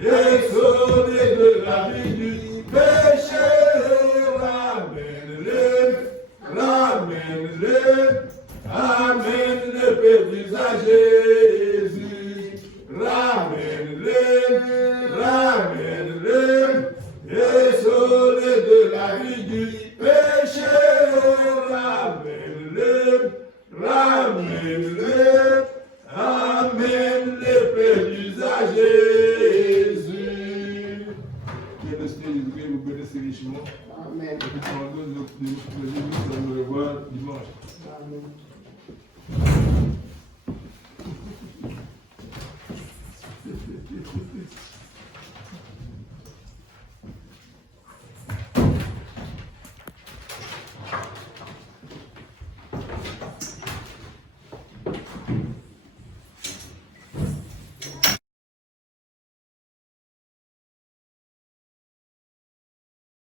et sauvez de la vie du péché, ramène-les, amène les perdus à Jésus, ramène-les, et sauvez de la vie du péché, ramène-les, amène les perdus à Jésus. Que le Seigneur Jésus vous bénisse richement. Amen. Et que nous nous revoit dimanche. Amen.